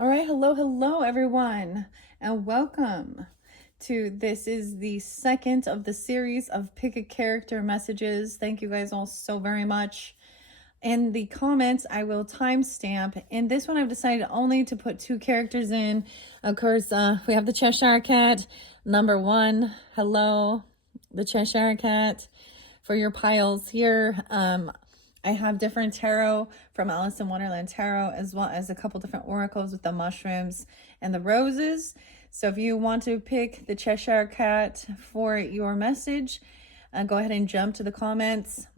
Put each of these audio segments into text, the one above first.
All right, hello everyone, and welcome to this is the second of the series of pick a character messages. Thank you guys all so very much. In the comments, I will timestamp. In this one, I've decided only to put 2 characters in. Of course, we have the Cheshire Cat, number 1. Hello, the Cheshire Cat. For your piles here, I have different tarot from Alice in Wonderland Tarot, as well as a couple different oracles with the mushrooms and the roses. So if you want to pick the Cheshire Cat for your message, go ahead and jump to the comments.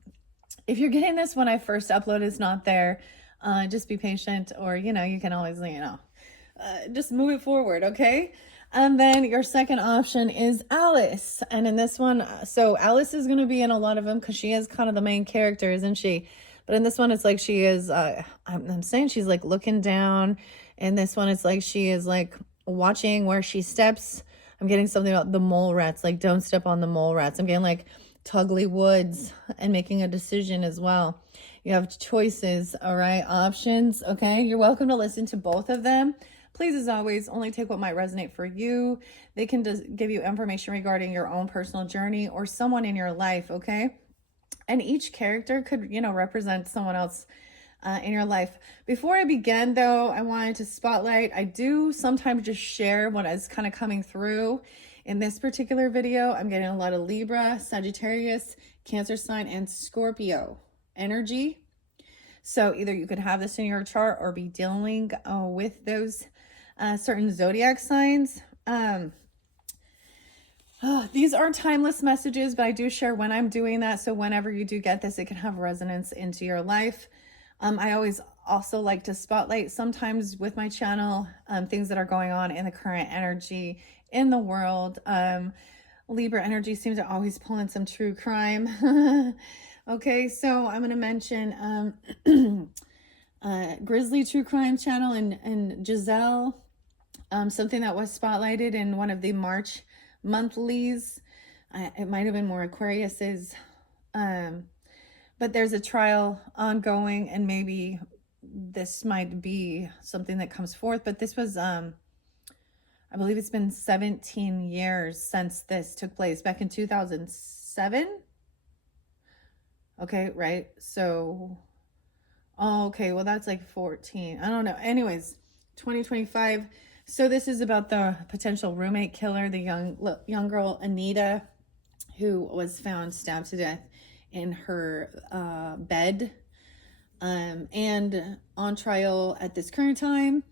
If you're getting this when I first upload, it's not there. Just be patient, or, you can always, just move it forward, okay? And then your second option is Alice. And in this one, so Alice is going to be in a lot of them because she is kind of the main character, isn't she? But in this one, it's like she is, I'm saying she's like looking down. In this one, it's like she is like watching where she steps. I'm getting something about the mole rats, like don't step on the mole rats. I'm getting like Tugly Woods and making a decision as well. You have choices, all right, options, okay? You're welcome to listen to both of them. Please, as always, only take what might resonate for you. They can just give you information regarding your own personal journey or someone in your life, okay? And each character could, represent someone else in your life. Before I begin, though, I wanted to spotlight, I do sometimes just share what is kind of coming through. In this particular video, I'm getting a lot of Libra, Sagittarius, Cancer sign, and Scorpio energy. So either you could have this in your chart or be dealing with those certain zodiac signs. These are timeless messages, but I do share when I'm doing that. So whenever you do get this, it can have resonance into your life. I always also like to spotlight sometimes with my channel things that are going on in the current energy in the world. Libra energy seems to always pull in some true crime. Okay, so I'm going to mention Grizzly True Crime channel and Giselle. Something that was spotlighted in one of the March monthlies. It might have been more Aquarius's. But there's a trial ongoing, and maybe this might be something that comes forth. But this was, I believe it's been 17 years since this took place, back in 2007. Okay, right? So, okay, well, that's like 14. I don't know. Anyways, 2025. So this is about the potential roommate killer, the young girl, Anita, who was found stabbed to death in her bed. And on trial at this current time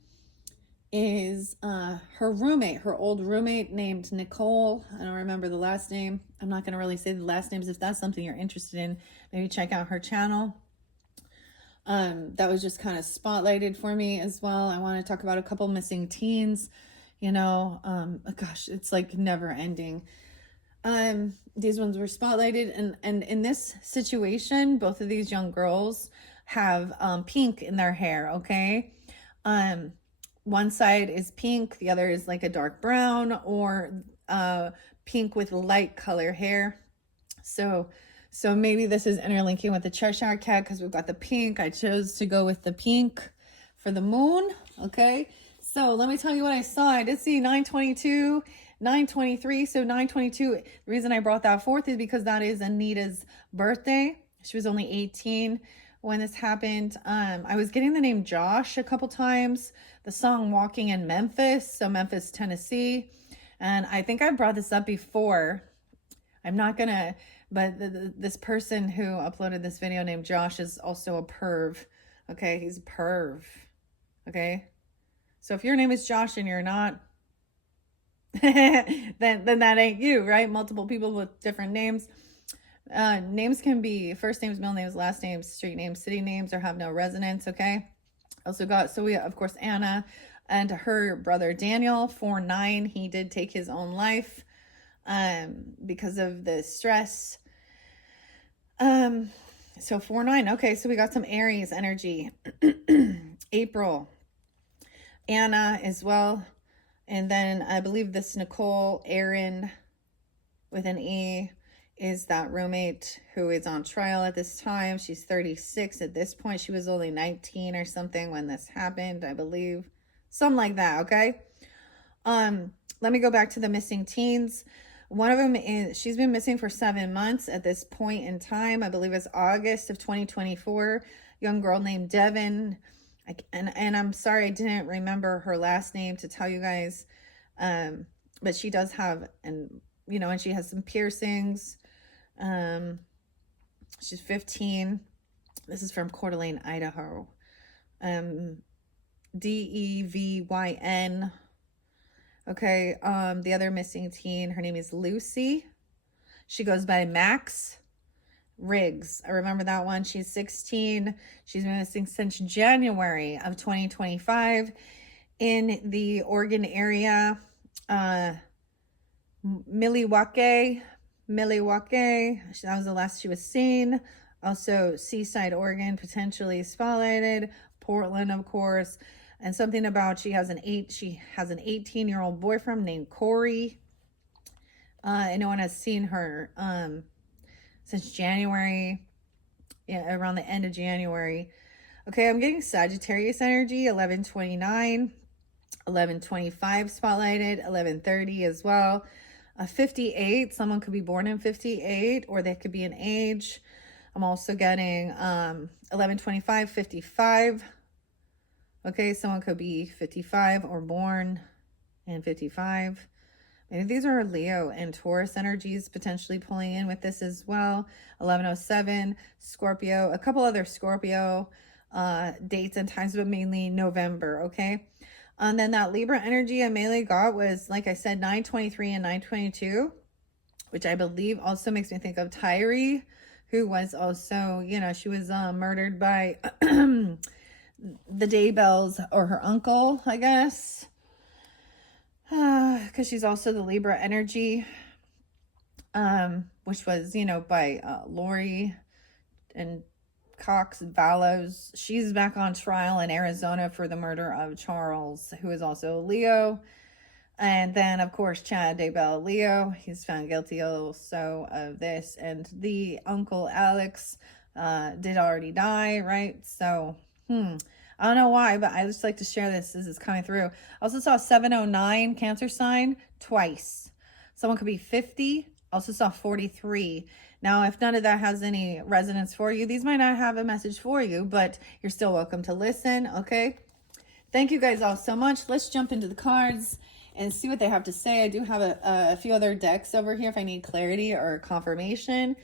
is her roommate, her old roommate named Nicole. I don't remember the last name. I'm not going to really say the last names. If that's something you're interested in, maybe check out her channel. That was just kind of spotlighted for me as well. I want to talk about a couple missing teens, gosh, it's like never ending. These ones were spotlighted, and in this situation, both of these young girls have pink in their hair, okay? One side is pink, the other is like a dark brown, or pink with light color hair. So maybe this is interlinking with the Cheshire Cat because we've got the pink. I chose to go with the pink for the moon, okay? So let me tell you what I saw. I did see 922, 923. So 922, the reason I brought that forth is because that is Anita's birthday. She was only 18 when this happened. I was getting the name Josh a couple times. The song Walking in Memphis, so Memphis, Tennessee. And I think I brought this up before. I'm not going to... But this person who uploaded this video named Josh is also a perv. Okay, he's a perv. Okay, so if your name is Josh and you're not, then that ain't you, right? Multiple people with different names. Names can be first names, middle names, last names, street names, city names, or have no resonance. Okay. Also got, so we of course Anna and her brother Daniel, 4'9". He did take his own life because of the stress. So 4'9". Okay, so we got some Aries energy. April, Anna as well, and then I believe this Nicole Aaron with an E is that roommate who is on trial at this time. She's 36 at this point. She was only 19 or something when this happened, I believe. Something like that, okay? Let me go back to the missing teens. One of them is, she's been missing for 7 months at this point in time. I believe it's August of 2024. Young girl named Devin. And I'm sorry I didn't remember her last name to tell you guys. But she does have, and she has some piercings. She's 15. This is from Coeur d'Alene, Idaho. Devyn. Okay, the other missing teen, her name is Lucy. She goes by Max Riggs. I remember that one. She's 16. She's been missing since January of 2025 in the Oregon area. Milwaukee. That was the last she was seen. Also, Seaside, Oregon, potentially spotlighted. Portland, of course. And something about she has an 18-year-old boyfriend named Corey. And no one has seen her since January, around the end of January. Okay, I'm getting Sagittarius energy, 1129, 1125 spotlighted, 1130 as well. 58, someone could be born in 58, or they could be an age. I'm also getting 1125, 55. Okay, someone could be 55 or born in 55. Maybe these are Leo and Taurus energies potentially pulling in with this as well. 1107, Scorpio, a couple other Scorpio dates and times, but mainly November, okay? And then that Libra energy I mainly got was, like I said, 923 and 922, which I believe also makes me think of Tyree, who was also, she was murdered by the Daybells, or her uncle, I guess, because she's also the Libra energy, which was, by Lori and Cox Vallows. She's back on trial in Arizona for the murder of Charles, who is also Leo. And then, of course, Chad Daybell, Leo. He's found guilty also of this. And the uncle, Alex, did already die, right? So, I don't know why, but I just like to share this. This is coming through. I also saw 709 Cancer sign twice. Someone could be 50. Also saw 43. Now, if none of that has any resonance for you, these might not have a message for you, but you're still welcome to listen, okay? Thank you guys all so much. Let's jump into the cards and see what they have to say. I do have a few other decks over here if I need clarity or confirmation.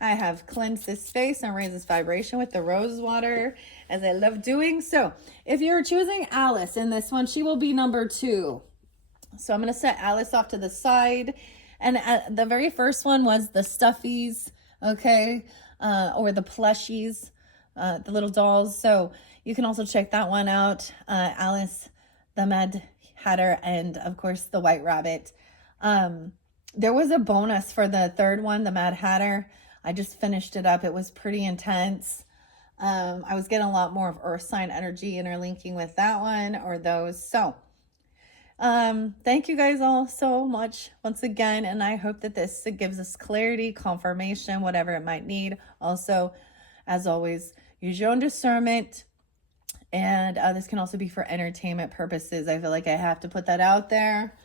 I have cleansed this space and raised this vibration with the rose water, as I love doing. So if you're choosing Alice in this one, she will be number 2. So I'm going to set Alice off to the side. And the very first one was the stuffies, okay, or the plushies, the little dolls. So you can also check that one out. Alice, the Mad Hatter, and of course the White Rabbit. There was a bonus for the third one, the Mad Hatter. I just finished it up. It was pretty intense. I was getting a lot more of earth sign energy interlinking with that one or those. So thank you guys all so much once again. And I hope that this gives us clarity, confirmation, whatever it might need. Also, as always, use your own discernment. And this can also be for entertainment purposes. I feel like I have to put that out there.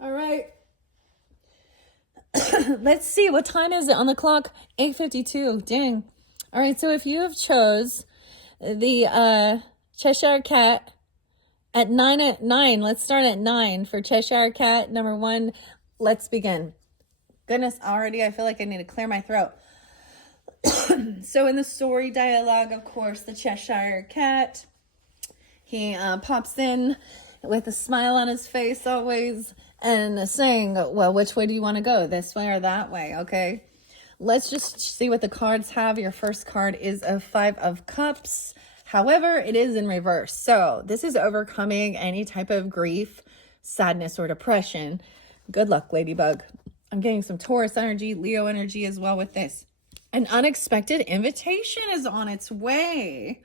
All right. Let's see, what time is it on the clock? 8:52. Dang. All right, so if you have chose the Cheshire Cat at 9, let's start at 9 for Cheshire Cat number 1. Let's begin. Goodness, already I feel like I need to clear my throat. So in the story dialogue, of course, the Cheshire Cat, he pops in with a smile on his face always, and saying, well, which way do you want to go? This way or that way? Okay. Let's just see what the cards have. Your first card is a 5 of Cups. However, it is in reverse. So this is overcoming any type of grief, sadness, or depression. Good luck, Ladybug. I'm getting some Taurus energy, Leo energy as well with this. An unexpected invitation is on its way.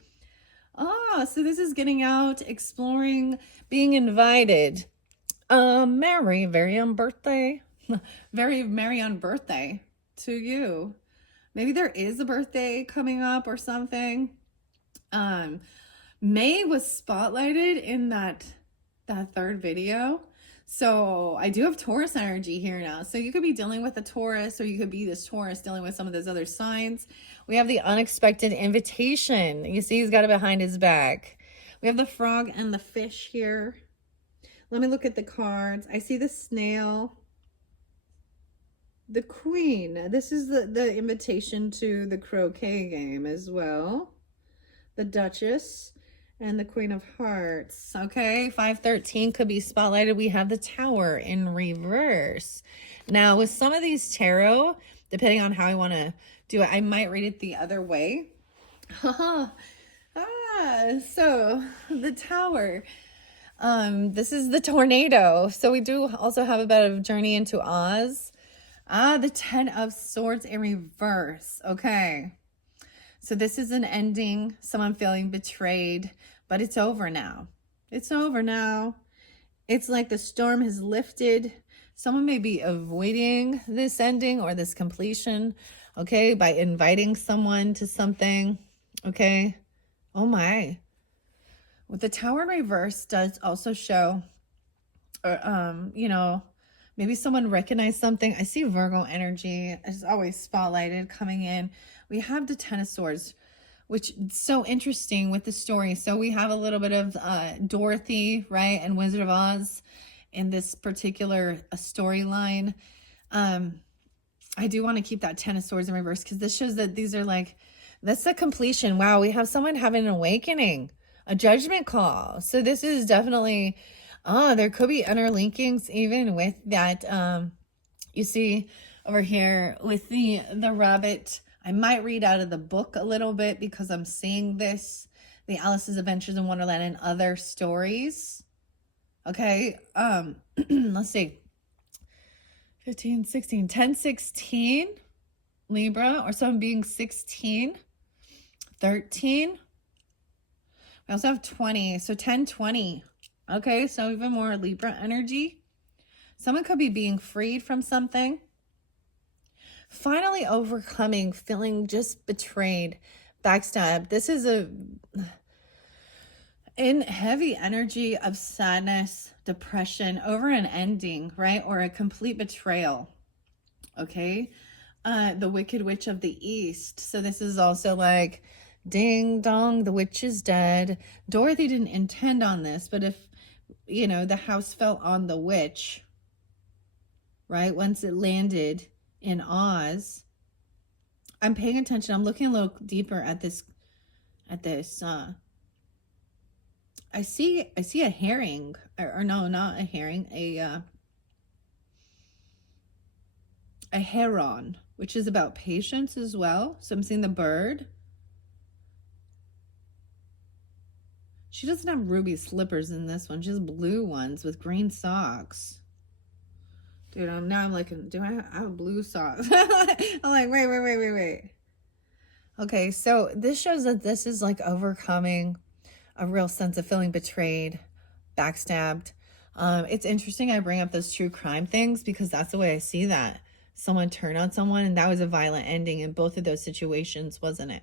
So this is getting out, exploring, being invited. Very on birthday. Very merry on birthday to you. Maybe there is a birthday coming up or something. May was spotlighted in that that third video. So I do have Taurus energy here now. So you could be dealing with a Taurus, or you could be this Taurus dealing with some of those other signs. We have the unexpected invitation. You see he's got it behind his back. We have the frog and the fish here. Let me look at the cards. I see the snail. The queen. This is the invitation to the croquet game as well. The Duchess. And the Queen of Hearts. Okay, 513 could be spotlighted. We have the Tower in reverse. Now, with some of these tarot, depending on how I want to do it, I might read it the other way. So the Tower. This is the tornado. So we do also have a bit of journey into Oz. The 10 of Swords in reverse. Okay. So this is an ending, someone feeling betrayed, but it's over now. It's over now. It's like the storm has lifted. Someone may be avoiding this ending or this completion, okay, by inviting someone to something, okay? Oh my. With the Tower in reverse does also show, you know, maybe someone recognized something. I see Virgo energy. It's always spotlighted coming in. We have the 10 of Swords, which is so interesting with the story. So we have a little bit of Dorothy, right, and Wizard of Oz in this particular storyline. I do want to keep that 10 of Swords in reverse because this shows that these are like, that's the completion. Wow, we have someone having an awakening, a judgment call. So this is definitely, there could be interlinkings even with that. You see over here with the rabbit. I might read out of the book a little bit because I'm seeing this, the Alice's Adventures in Wonderland and other stories. Okay, let's see. 15, 16, 10, 16, Libra, or someone being 16, 13. We also have 20, so 10, 20. Okay, so even more Libra energy. Someone could be being freed from something. Finally overcoming, feeling just betrayed, backstabbed. This is in heavy energy of sadness, depression over an ending, right? Or a complete betrayal. Okay. The Wicked Witch of the East. So this is also like, ding dong, the witch is dead. Dorothy didn't intend on this, but if, you know, the house fell on the witch, right? Once it landed in Oz, I'm paying attention. I'm looking a little deeper at this. I see a herring, or no, not a herring, a heron, which is about patience as well. So I'm seeing the bird. She doesn't have ruby slippers in this one. She has blue ones with green socks. Dude, I'm like, do I have blue socks? I'm like, wait. Okay, so this shows that this is like overcoming a real sense of feeling betrayed, backstabbed. It's interesting I bring up those true crime things because that's the way I see that. Someone turned on someone, and that was a violent ending in both of those situations, wasn't it?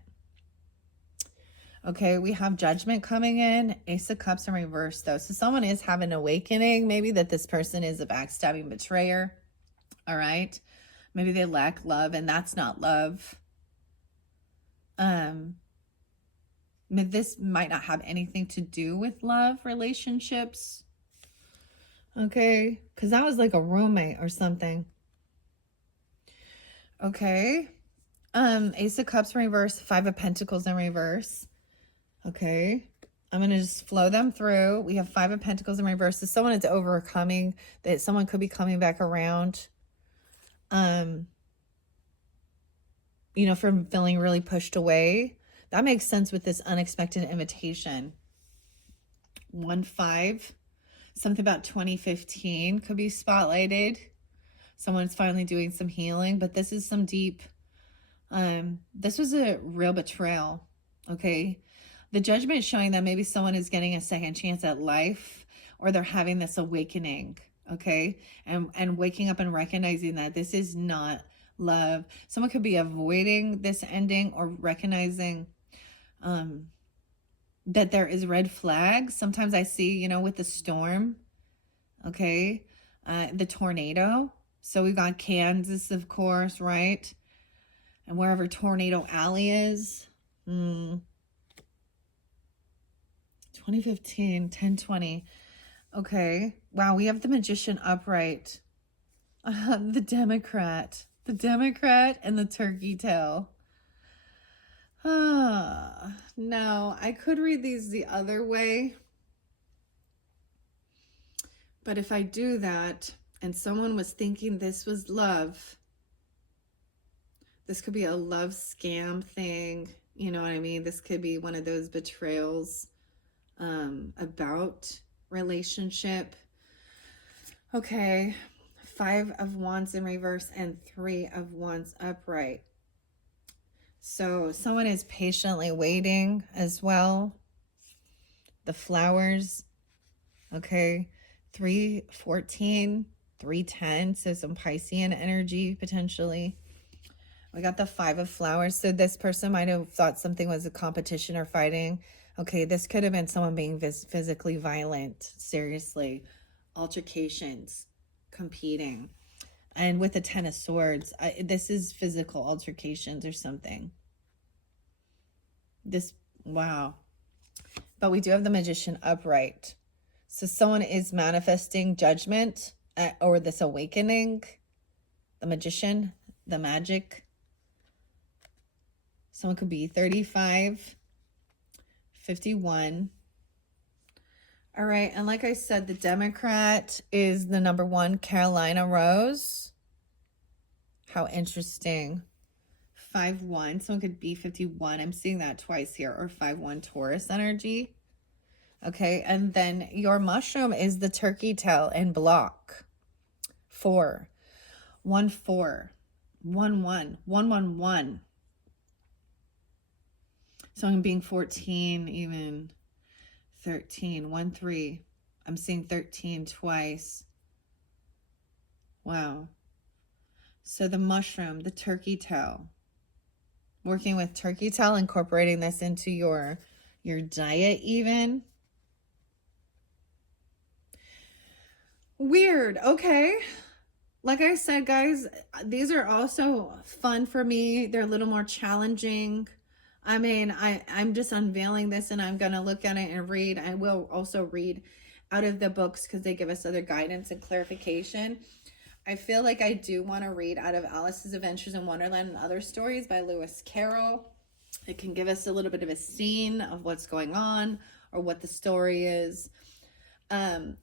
Okay, we have Judgment coming in. Ace of Cups in reverse, though. So someone is having an awakening. Maybe that this person is a backstabbing betrayer. All right. Maybe they lack love, and that's not love. This might not have anything to do with love relationships. Okay, because that was like a roommate or something. Okay. Ace of Cups in reverse, Five of Pentacles in reverse. Okay, I'm going to just flow them through. We have Five of Pentacles in reverse. So someone is overcoming, that someone could be coming back around, you know, from feeling really pushed away. That makes sense with this unexpected invitation. 1-5, something about 2015 could be spotlighted. Someone's finally doing some healing, but this is some deep, this was a real betrayal. Okay. The Judgment is showing that maybe someone is getting a second chance at life, or they're having this awakening, okay? And waking up and recognizing that this is not love. Someone could be avoiding this ending or recognizing that there is red flags. Sometimes I see, you know, with the storm, okay, the tornado. So we got Kansas, of course, right? And wherever Tornado Alley is. 2015, 1020. Okay. Wow, we have the Magician upright. The Democrat. The Democrat and the turkey tail. No, I could read these the other way. But if I do that and someone was thinking this was love, this could be a love scam thing. You know what I mean? This could be one of those betrayals about relationship. Okay. 5 of Wands in reverse and 3 of Wands upright. So someone is patiently waiting as well. The flowers. Okay. 314, 310. So some Piscean energy potentially. We got the 5 of flowers. So this person might have thought something was a competition or fighting. Okay, this could have been someone being physically violent. Seriously. Altercations. Competing. And with the 10 of Swords, this is physical altercations or something. Wow. But we do have the Magician upright. So someone is manifesting judgment or this awakening. The Magician, the magic. Someone could be 35, 51. All right. And like I said, the Democrat is the number 1, Carolina Rose. How interesting. 5-1. Someone could be 51. I'm seeing that twice here. Or 5-1 Taurus energy. Okay. And then your mushroom is the turkey tail in block. 4. 1-4. 1-1. 1-1-1. Someone being 14 even. 13, 1-3. I'm seeing 13 twice. Wow. So the mushroom, the turkey tail. Working with turkey tail, incorporating this into your diet even. Weird. Okay. Like I said, guys, these are also fun for me. They're a little more challenging. I mean, I'm just unveiling this and I'm going to look at it and read. I will also read out of the books because they give us other guidance and clarification. I feel like I do want to read out of Alice's Adventures in Wonderland and Other Stories by Lewis Carroll. It can give us a little bit of a scene of what's going on or what the story is. Once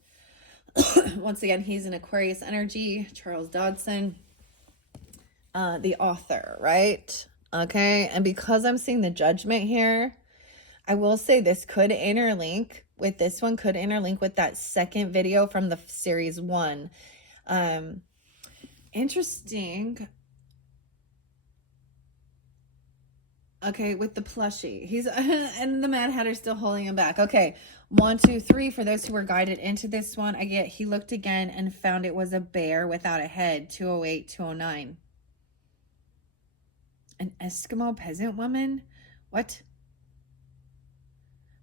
again, he's an Aquarius energy, Charles Dodson, the author, right? Okay, and because I'm seeing the judgment here, I will say this could interlink with this one, could interlink with that second video from the series 1. Interesting. Okay, with the plushie. He's and the Mad Hatter's still holding him back. Okay, 1, 2, 3. For those who were guided into this one, I get he looked again and found it was a bear without a head. 208, 209. An Eskimo peasant woman? What?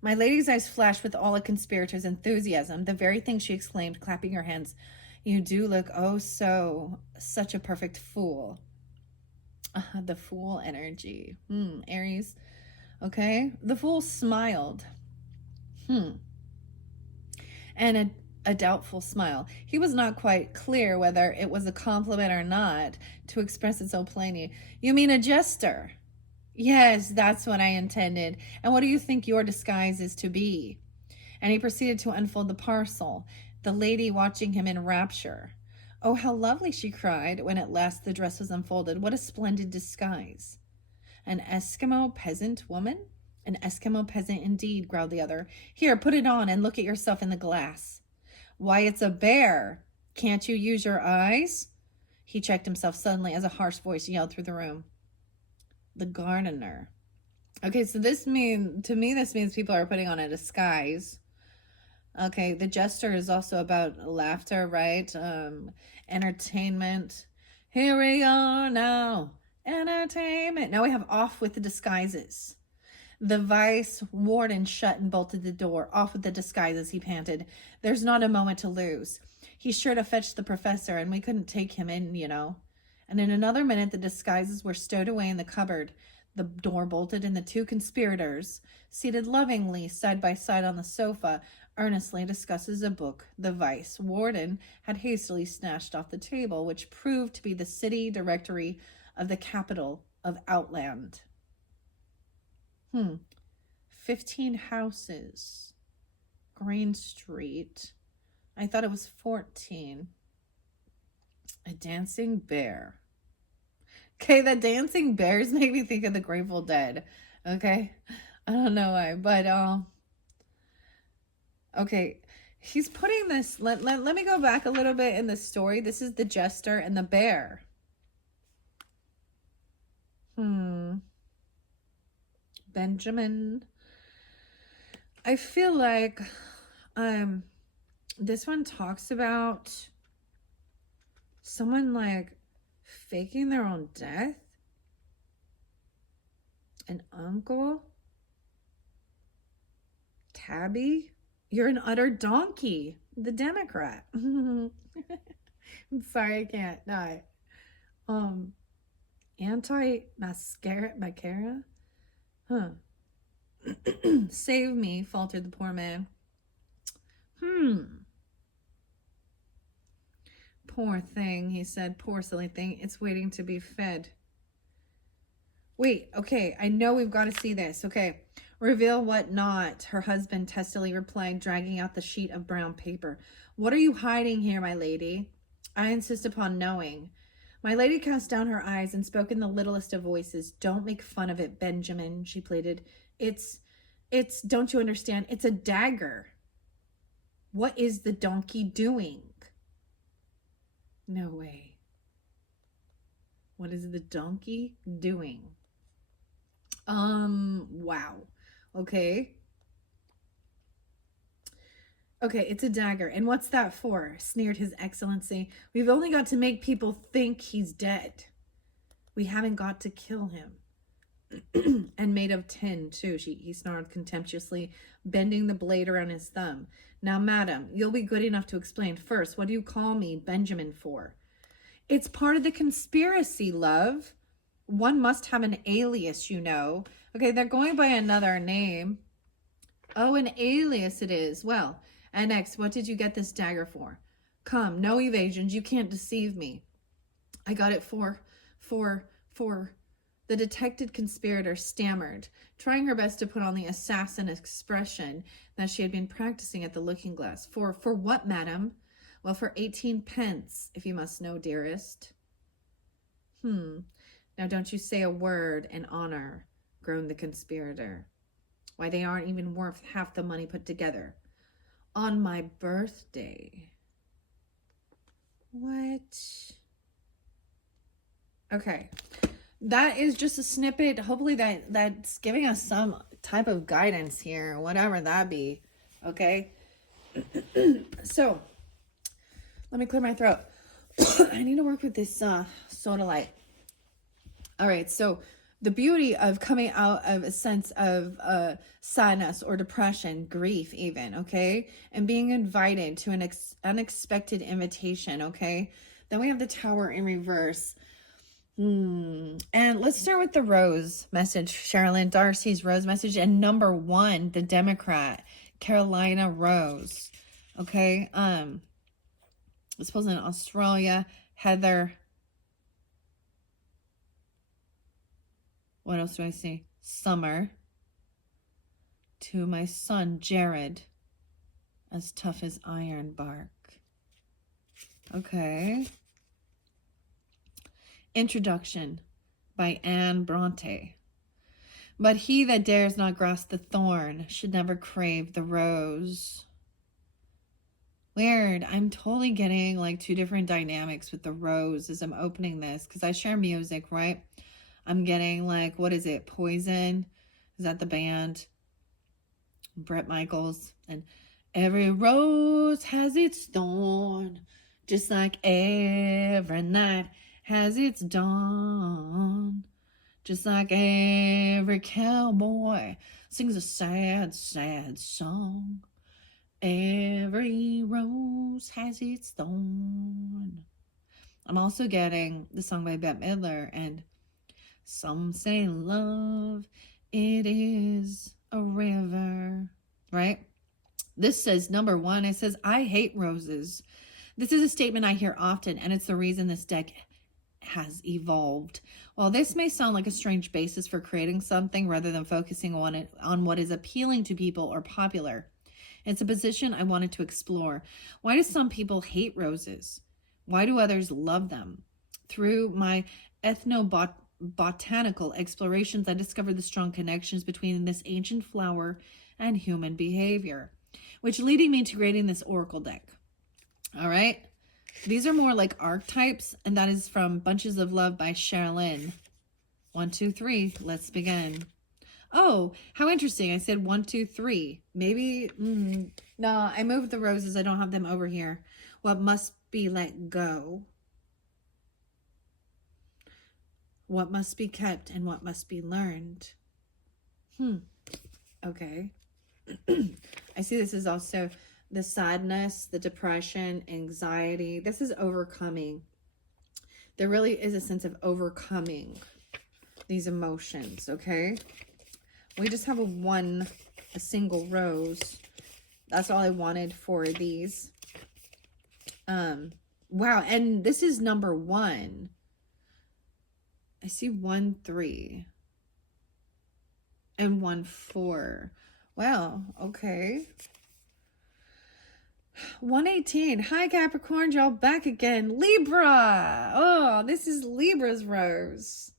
My lady's eyes flashed with all a conspirator's enthusiasm. The very thing she exclaimed, clapping her hands. You do look such a perfect fool. The Fool energy. Aries. Okay. The Fool smiled. And a doubtful smile. He was not quite clear whether it was a compliment or not to express it so plainly. You mean a jester? Yes, that's what I intended. And what do you think your disguise is to be? And he proceeded to unfold the parcel, the lady watching him in rapture. Oh, how lovely, she cried, when at last the dress was unfolded. What a splendid disguise. An Eskimo peasant woman? An Eskimo peasant indeed, growled the other. Here, put it on and look at yourself in the glass. Why, it's a bear. Can't you use your eyes? He checked himself suddenly as a harsh voice yelled through the room. The gardener. Okay, so this means people are putting on a disguise. Okay, the jester is also about laughter, right? Entertainment. Here we are now. Entertainment. Now we have off with the disguises. The vice warden shut and bolted the door. Off with the disguises, he panted. There's not a moment to lose. He's sure to fetch the professor, and we couldn't take him in, you know. And in another minute, the disguises were stowed away in the cupboard. The door bolted, and the two conspirators, seated lovingly side by side on the sofa, earnestly discusses a book the vice warden had hastily snatched off the table, which proved to be the city directory of the capital of Outland. 15 houses. Green Street. I thought it was 14. A dancing bear. Okay, the dancing bears make me think of the Grateful Dead. Okay, I don't know why, but okay, he's putting this. Let me go back a little bit in the story. This is the jester and the bear. Benjamin. I feel like this one talks about someone like faking their own death. An uncle. Tabby, you're an utter donkey. The Democrat. I'm sorry, I can't. No. Anti-mascara? Huh. Save me, faltered the poor man. Poor thing, he said. Poor silly thing. It's waiting to be fed. Wait, okay. I know we've got to see this. Okay. Reveal what not, her husband testily replied, dragging out the sheet of brown paper. What are you hiding here, my lady? I insist upon knowing. My lady cast down her eyes and spoke in the littlest of voices. Don't make fun of it, Benjamin, she pleaded. It's, don't you understand? It's a dagger. What is the donkey doing? No way. What is the donkey doing? Wow. Okay. Okay, it's a dagger. And what's that for? Sneered His Excellency. We've only got to make people think he's dead. We haven't got to kill him. And made of tin, too, he snarled contemptuously, bending the blade around his thumb. Now, madam, you'll be good enough to explain first. What do you call me Benjamin for? It's part of the conspiracy, love. One must have an alias, you know. Okay, they're going by another name. Oh, an alias it is. Well, and next, what did you get this dagger for? Come, no evasions. You can't deceive me. I got it for... The detected conspirator stammered, trying her best to put on the assassin expression that she had been practicing at the looking glass. For what, madam? Well, for 18 pence, if you must know, dearest. Now don't you say a word in honor, groaned the conspirator. Why, they aren't even worth half the money put together. On my birthday. What? Okay. That is just a snippet. Hopefully that's giving us some type of guidance here, whatever that be. Okay. So let me clear my throat. I need to work with this soda light. All right. So the beauty of coming out of a sense of sadness or depression, grief even, okay? And being invited to an unexpected invitation, okay? Then we have the Tower in reverse. And let's start with the rose message, Sherilyn. Darcy's rose message. And number 1, the Democrat, Carolina Rose. Okay. This was in Australia. Heather. What else do I see? Summer. To my son, Jared. As tough as iron bark. Okay. Introduction by Anne Bronte. But he that dares not grasp the thorn should never crave the rose. Weird. I'm totally getting like 2 different dynamics with the rose as I'm opening this because I share music, right? I'm getting like, what is it? Poison? Is that the band? Bret Michaels. And every rose has its thorn, just like every night has its dawn. Just like every cowboy sings a sad, sad song. Every rose has its thorn. I'm also getting the song by Bette Midler, and some say love, it is a river, right? This says number one, it says, I hate roses. This is a statement I hear often, and it's the reason this deck has evolved. While this may sound like a strange basis for creating something rather than focusing on what is appealing to people or popular, it's a position I wanted to explore. Why do some people hate roses? Why do others love them? Through my ethnobotanical explorations, I discovered the strong connections between this ancient flower and human behavior, which leading me to creating this oracle deck. All right. These are more like archetypes, and that is from Bunches of Love by Sherilyn. 1, 2, 3. Let's begin. Oh, how interesting. I said 1, 2, 3. Maybe, no, I moved the roses. I don't have them over here. What must be let go? What must be kept and what must be learned? Okay. I see this is also the sadness, the depression, anxiety. This is overcoming. There really is a sense of overcoming these emotions, okay? We just have a single rose. That's all I wanted for these. Wow, and this is number 1. I see 1, 3. And 1, 4. Wow, okay. 118. Hi, Capricorn, y'all back again. Libra. Oh, this is Libra's rose.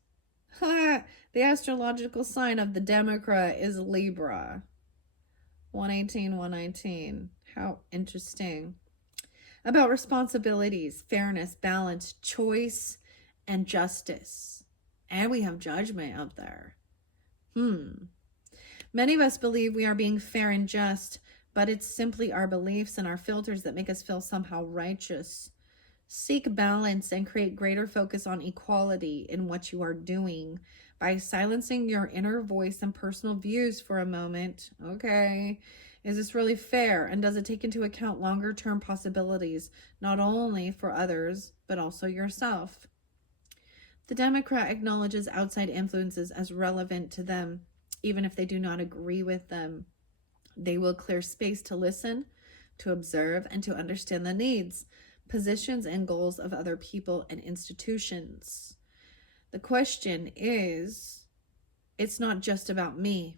The astrological sign of the Democrat is Libra. 118, 119. How interesting. About responsibilities, fairness, balance, choice, and justice. And we have judgment up there. Many of us believe we are being fair and just, but it's simply our beliefs and our filters that make us feel somehow righteous. Seek balance and create greater focus on equality in what you are doing by silencing your inner voice and personal views for a moment. Okay, is this really fair? And does it take into account longer term possibilities, not only for others, but also yourself? The Democrat acknowledges outside influences as relevant to them, even if they do not agree with them. They will clear space to listen, to observe, and to understand the needs, positions, and goals of other people and institutions. The question is, it's not just about me.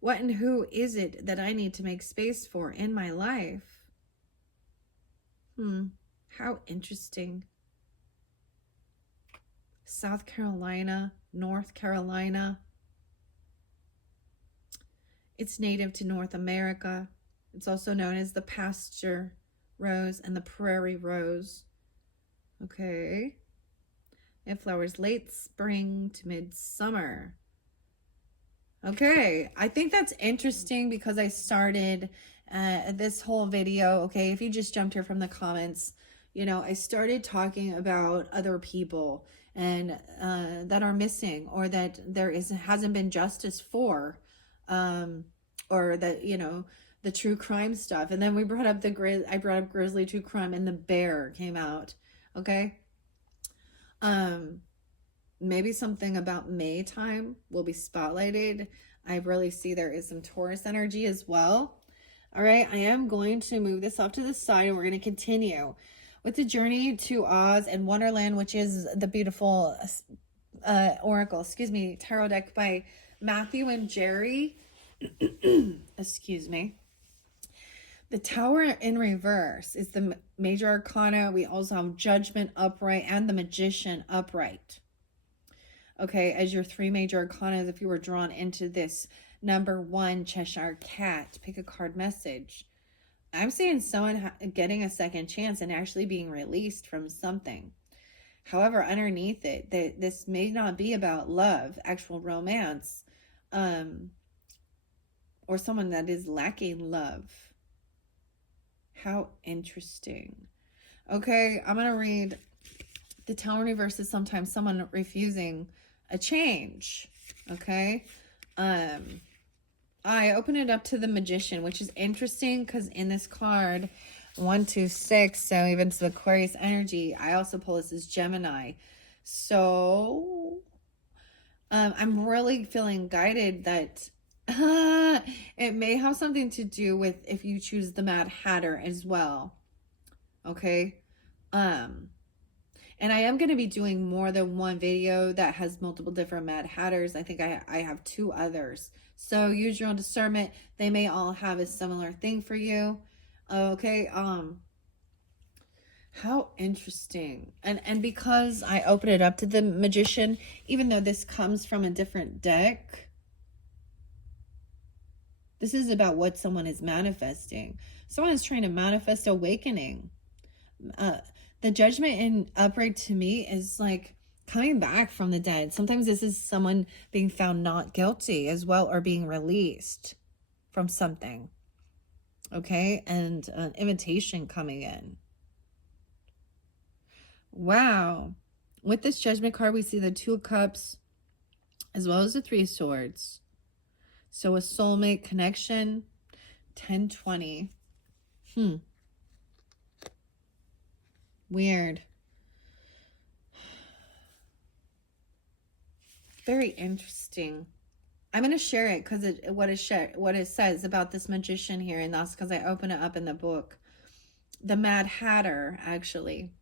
What and who is it that I need to make space for in my life? How interesting. South Carolina, North Carolina. It's native to North America. It's also known as the pasture rose and the prairie rose. Okay. It flowers late spring to midsummer. Okay, I think that's interesting because I started this whole video, okay, if you just jumped here from the comments, you know, I started talking about other people and that are missing, or that hasn't been justice for, or that, you know, the true crime stuff. And then we brought up I brought up Grizzly True Crime, and the bear came out. Okay. Maybe something about May time will be spotlighted. I really see there is some Taurus energy as well. All right. I am going to move this off to the side, and we're going to continue with the Journey to Oz and Wonderland, which is the beautiful Oracle, tarot deck by Matthew and Jerry. Excuse me. The Tower in reverse is the major arcana. We also have Judgment upright and the Magician upright. Okay, as your 3 major arcanas, if you were drawn into this number 1 Cheshire Cat, pick a card message. I'm seeing someone getting a second chance and actually being released from something. However, underneath it, this may not be about love, actual romance, or someone that is lacking love. How interesting. Okay, I'm going to read the Tower in reverse is sometimes someone refusing a change. Okay. I open it up to the Magician, which is interesting because in this card, 1, 2, 6, so even to the Aquarius energy, I also pull this as Gemini. So I'm really feeling guided that it may have something to do with if you choose the Mad Hatter as well. Okay. And I am going to be doing more than one video that has multiple different Mad Hatters. I think I have 2 others. So use your own discernment. They may all have a similar thing for you. Okay. How interesting. And because I open it up to the Magician, even though this comes from a different deck, this is about what someone is manifesting. Someone is trying to manifest awakening. The Judgment in Upright to me is like coming back from the dead. Sometimes this is someone being found not guilty as well, or being released from something. Okay, and an invitation coming in. Wow. With this Judgment card, we see the 2 of Cups as well as the 3 of Swords. So a soulmate connection, 10-20. Weird. Very interesting. I'm going to share it because what it says about this Magician here, and that's because I open it up in the book. The Mad Hatter, actually.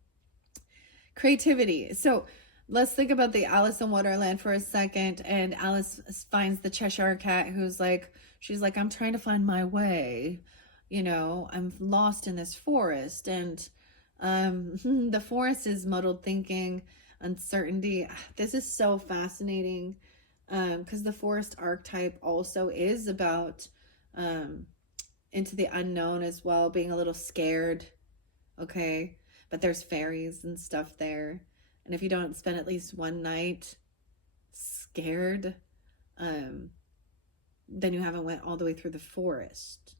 Creativity. So let's think about the Alice in Wonderland for a second. And Alice finds the Cheshire Cat, who's like, she's like, I'm trying to find my way. You know, I'm lost in this forest. And the forest is muddled thinking, uncertainty. This is so fascinating because the forest archetype also is about into the unknown as well, being a little scared. Okay, but there's fairies and stuff there, and if you don't spend at least one night scared, then you haven't went all the way through the forest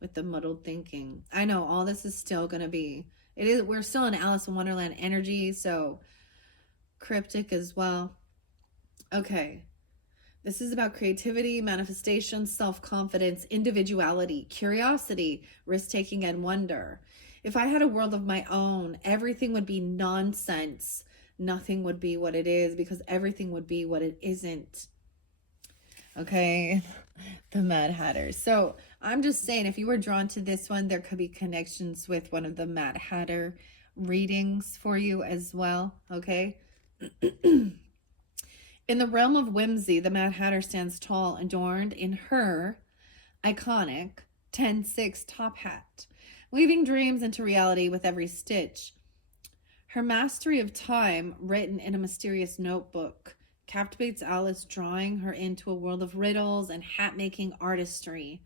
with the muddled thinking. I know all this is still going to be, we're still in Alice in Wonderland energy, so cryptic as well. Okay, this is about creativity, manifestation, self-confidence, individuality, curiosity, risk-taking, and wonder. If I had a world of my own, everything would be nonsense. Nothing would be what it is because everything would be what it isn't. Okay, the Mad Hatter. So I'm just saying, if you were drawn to this one, there could be connections with one of the Mad Hatter readings for you as well. Okay. In the realm of whimsy, the Mad Hatter stands tall, adorned in her iconic 10-6 top hat, weaving dreams into reality with every stitch. Her mastery of time, written in a mysterious notebook, captivates Alice, drawing her into a world of riddles and hat-making artistry.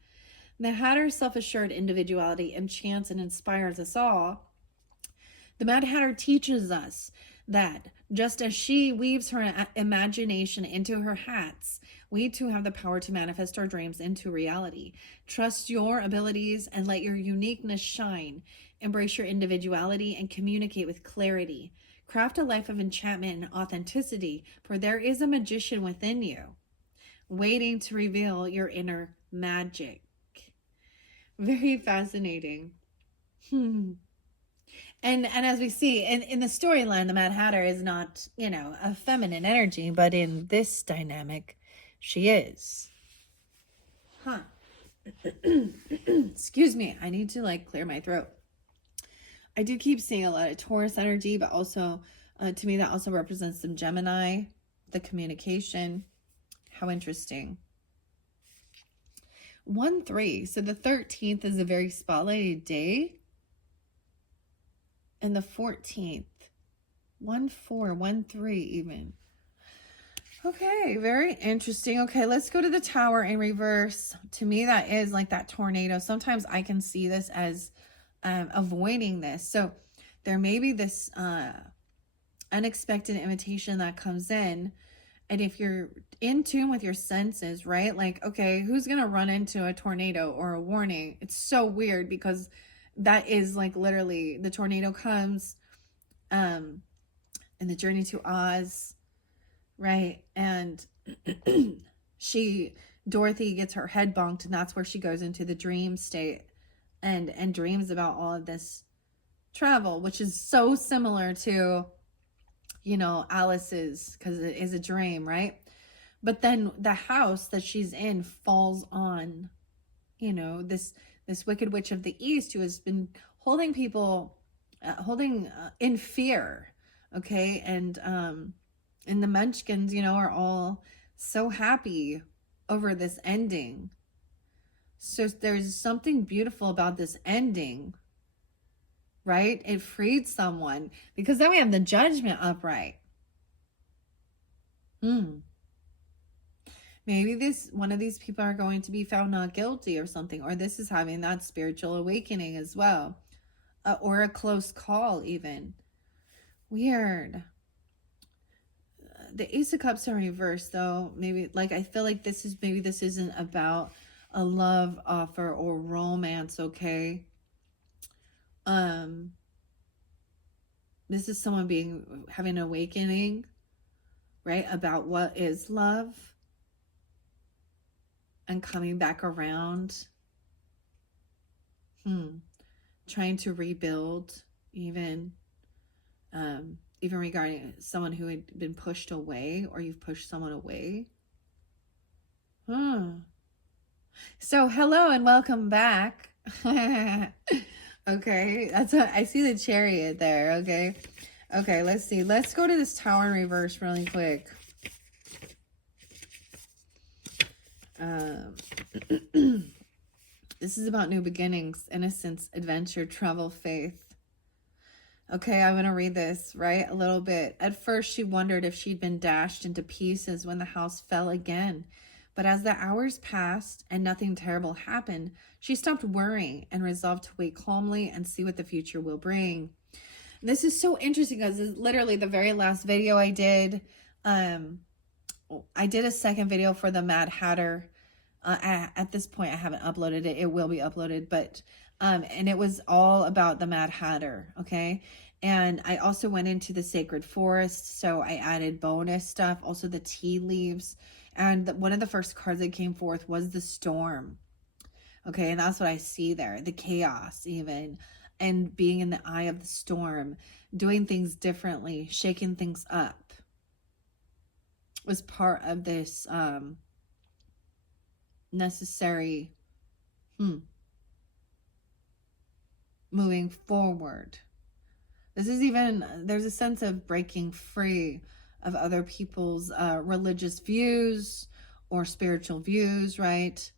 The Hatter's self-assured individuality enchants and inspires us all. The Mad Hatter teaches us that just as she weaves her imagination into her hats, we too have the power to manifest our dreams into reality. Trust your abilities and let your uniqueness shine. Embrace your individuality and communicate with clarity. Craft a life of enchantment and authenticity, for there is a magician within you, waiting to reveal your inner magic. Very fascinating. And as we see in the storyline, the Mad Hatter is not, a feminine energy, but in this dynamic, she is. Excuse me. I need to clear my throat. I do keep seeing a lot of Taurus energy, but also to me that also represents some Gemini, the communication. How interesting. 1-3. So the 13th is a very spotlighted day. And the 14th, 1-4, 1-3 even. Okay, very interesting. Okay, let's go to the Tower in reverse. To me, that is like that tornado. Sometimes I can see this as avoiding this. So there may be this unexpected invitation that comes in. And if you're in tune with your senses, right? Like, okay, who's going to run into a tornado or a warning? It's so weird because that is like literally the tornado comes in the Journey to Oz. right? And Dorothy gets her head bonked, and that's where she goes into the dream state and dreams about all of this travel, which is so similar to, Alice's, because it is a dream, right? But then the house that she's in falls on, this wicked witch of the East who has been holding people, holding in fear, okay? And the Munchkins, are all so happy over this ending. So there's something beautiful about this ending, right? It freed someone, because then we have the judgment upright. Maybe one of these people are going to be found not guilty or something, or this is having that spiritual awakening as well, or a close call even. Weird. The Ace of Cups are reversed, though. Maybe, I feel like this isn't about a love offer or romance, okay? This is someone having an awakening, right? About what is love and coming back around. Trying to rebuild, even regarding someone who had been pushed away, or you've pushed someone away. So hello and welcome back. Okay, that's what I see, the Chariot there. Okay, let's see. Let's go to this Tower in reverse really quick. This is about new beginnings, innocence, adventure, travel, faith. Okay, I'm going to read this, right? A little bit. At first, she wondered if she'd been dashed into pieces when the house fell again. But as the hours passed and nothing terrible happened, she stopped worrying and resolved to wait calmly and see what the future will bring. This is so interesting because it's literally the very last video I did. I did a second video for the Mad Hatter. At this point, I haven't uploaded it. It will be uploaded, but and it was all about the Mad Hatter, okay? And I also went into the Sacred Forest, so I added bonus stuff, also the tea leaves. And one of the first cards that came forth was the Storm, okay? And that's what I see there, the chaos even, and being in the eye of the storm, doing things differently, shaking things up was part of this necessary moving forward. There's a sense of breaking free of other people's religious views or spiritual views, right?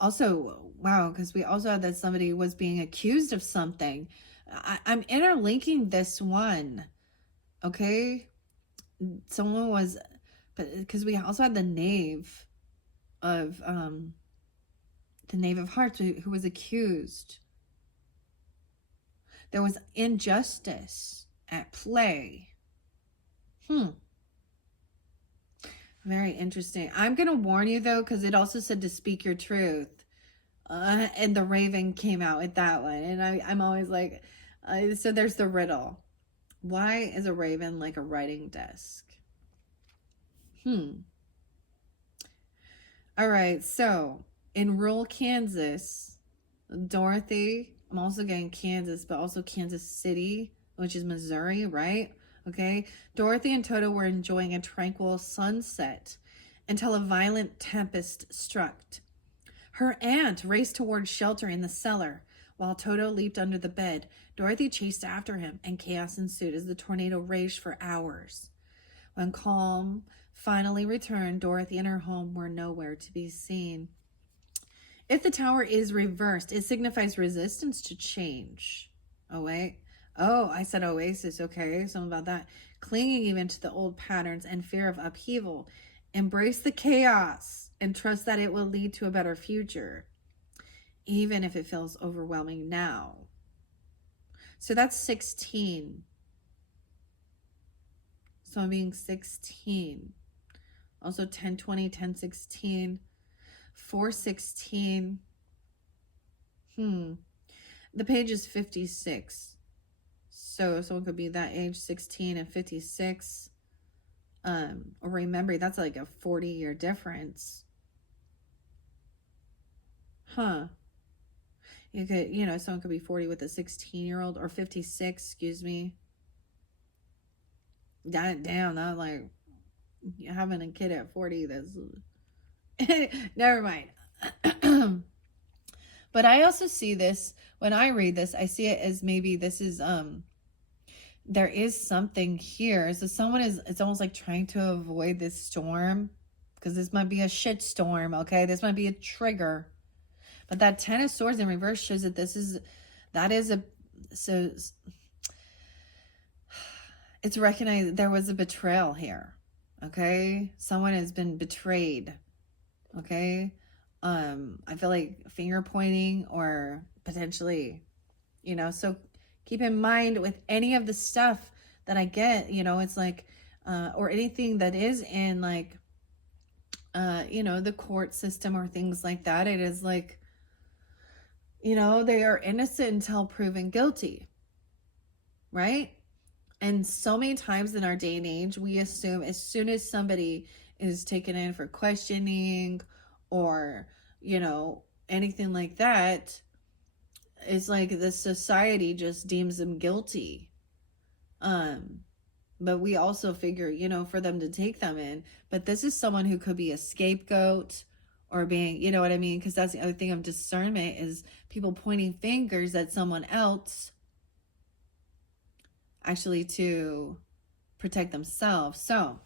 Also, wow, because we also had that somebody was being accused of something. I'm interlinking this one, okay? Someone was, but because we also had the Knave of Hearts who was accused. There was injustice at play. Very interesting. I'm going to warn you, though, because it also said to speak your truth. And the Raven came out with that one. And I'm always like, so there's the riddle. Why is a raven like a writing desk? All right, so in rural Kansas, Dorothy, I'm also getting Kansas, but also Kansas City, which is Missouri, right? Okay, Dorothy and Toto were enjoying a tranquil sunset until a violent tempest struck. Her aunt raced towards shelter in the cellar, while Toto leaped under the bed. Dorothy chased after him, and chaos ensued as the tornado raged for hours. When calm finally returned, Dorothy and her home were nowhere to be seen. If the tower is reversed, it signifies resistance to change. Oh, wait. Oh, I said oasis. Okay, something about that. Clinging even to the old patterns and fear of upheaval. Embrace the chaos and trust that it will lead to a better future, even if it feels overwhelming now. So that's 16. So I'm being 16. Also 1020, 1016, 416. The page is 56. So someone could be that age, 16 and 56. Or remember, that's like a 40-year difference. Huh. You could, someone could be 40 with a 16-year-old, or 56, excuse me. Damn, that like having a kid at 40, that's never mind. But I also see this, when I read this, I see it as maybe this is there is something here. So someone is, it's almost like trying to avoid this storm, because this might be a shit storm, okay? This might be a trigger. But that 10 of Swords in reverse shows that so it's recognized there was a betrayal here, okay? Someone has been betrayed, okay? I feel like finger pointing, or potentially, so keep in mind with any of the stuff that I get, it's like, or anything that is in like, the court system or things like that. It is like, they are innocent until proven guilty, right? And so many times in our day and age, we assume as soon as somebody is taken in for questioning or, anything like that, it's like the society just deems them guilty. But we also figure, for them to take them in. But this is someone who could be a scapegoat, or being, you know what I mean? Because that's the other thing of discernment, is people pointing fingers at someone else actually to protect themselves. So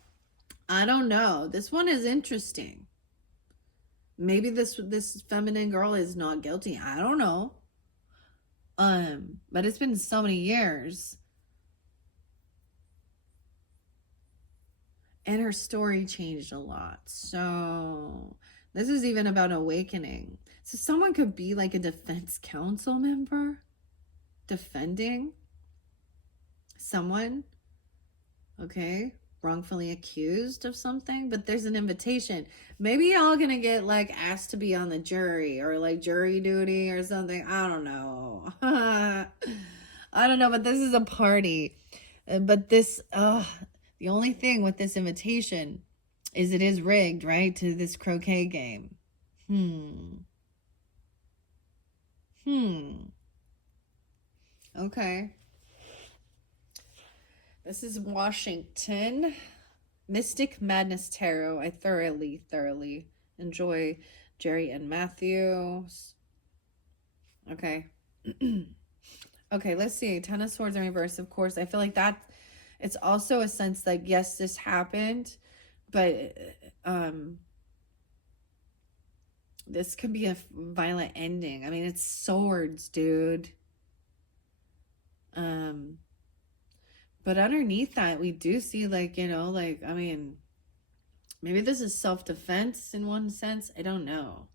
I don't know. This one is interesting. Maybe this feminine girl is not guilty. I don't know. But it's been so many years. And her story changed a lot. So this is even about awakening. So someone could be like a defense council member defending someone, okay, wrongfully accused of something, but there's an invitation. Maybe y'all gonna get like asked to be on the jury, or like jury duty or something. I don't know. I don't know, but this is a party. But this, the only thing with this invitation is it is rigged, right, to this croquet game. Okay. This is Washington. Mystic Madness Tarot. I thoroughly enjoy Jerry and Matthews. Okay. Okay, let's see. 10 of Swords in reverse, of course. I feel like that, it's also a sense like, yes, this happened, but this could be a violent ending. I mean, it's swords, dude. But underneath that, we do see like, I mean, maybe this is self-defense in one sense. I don't know.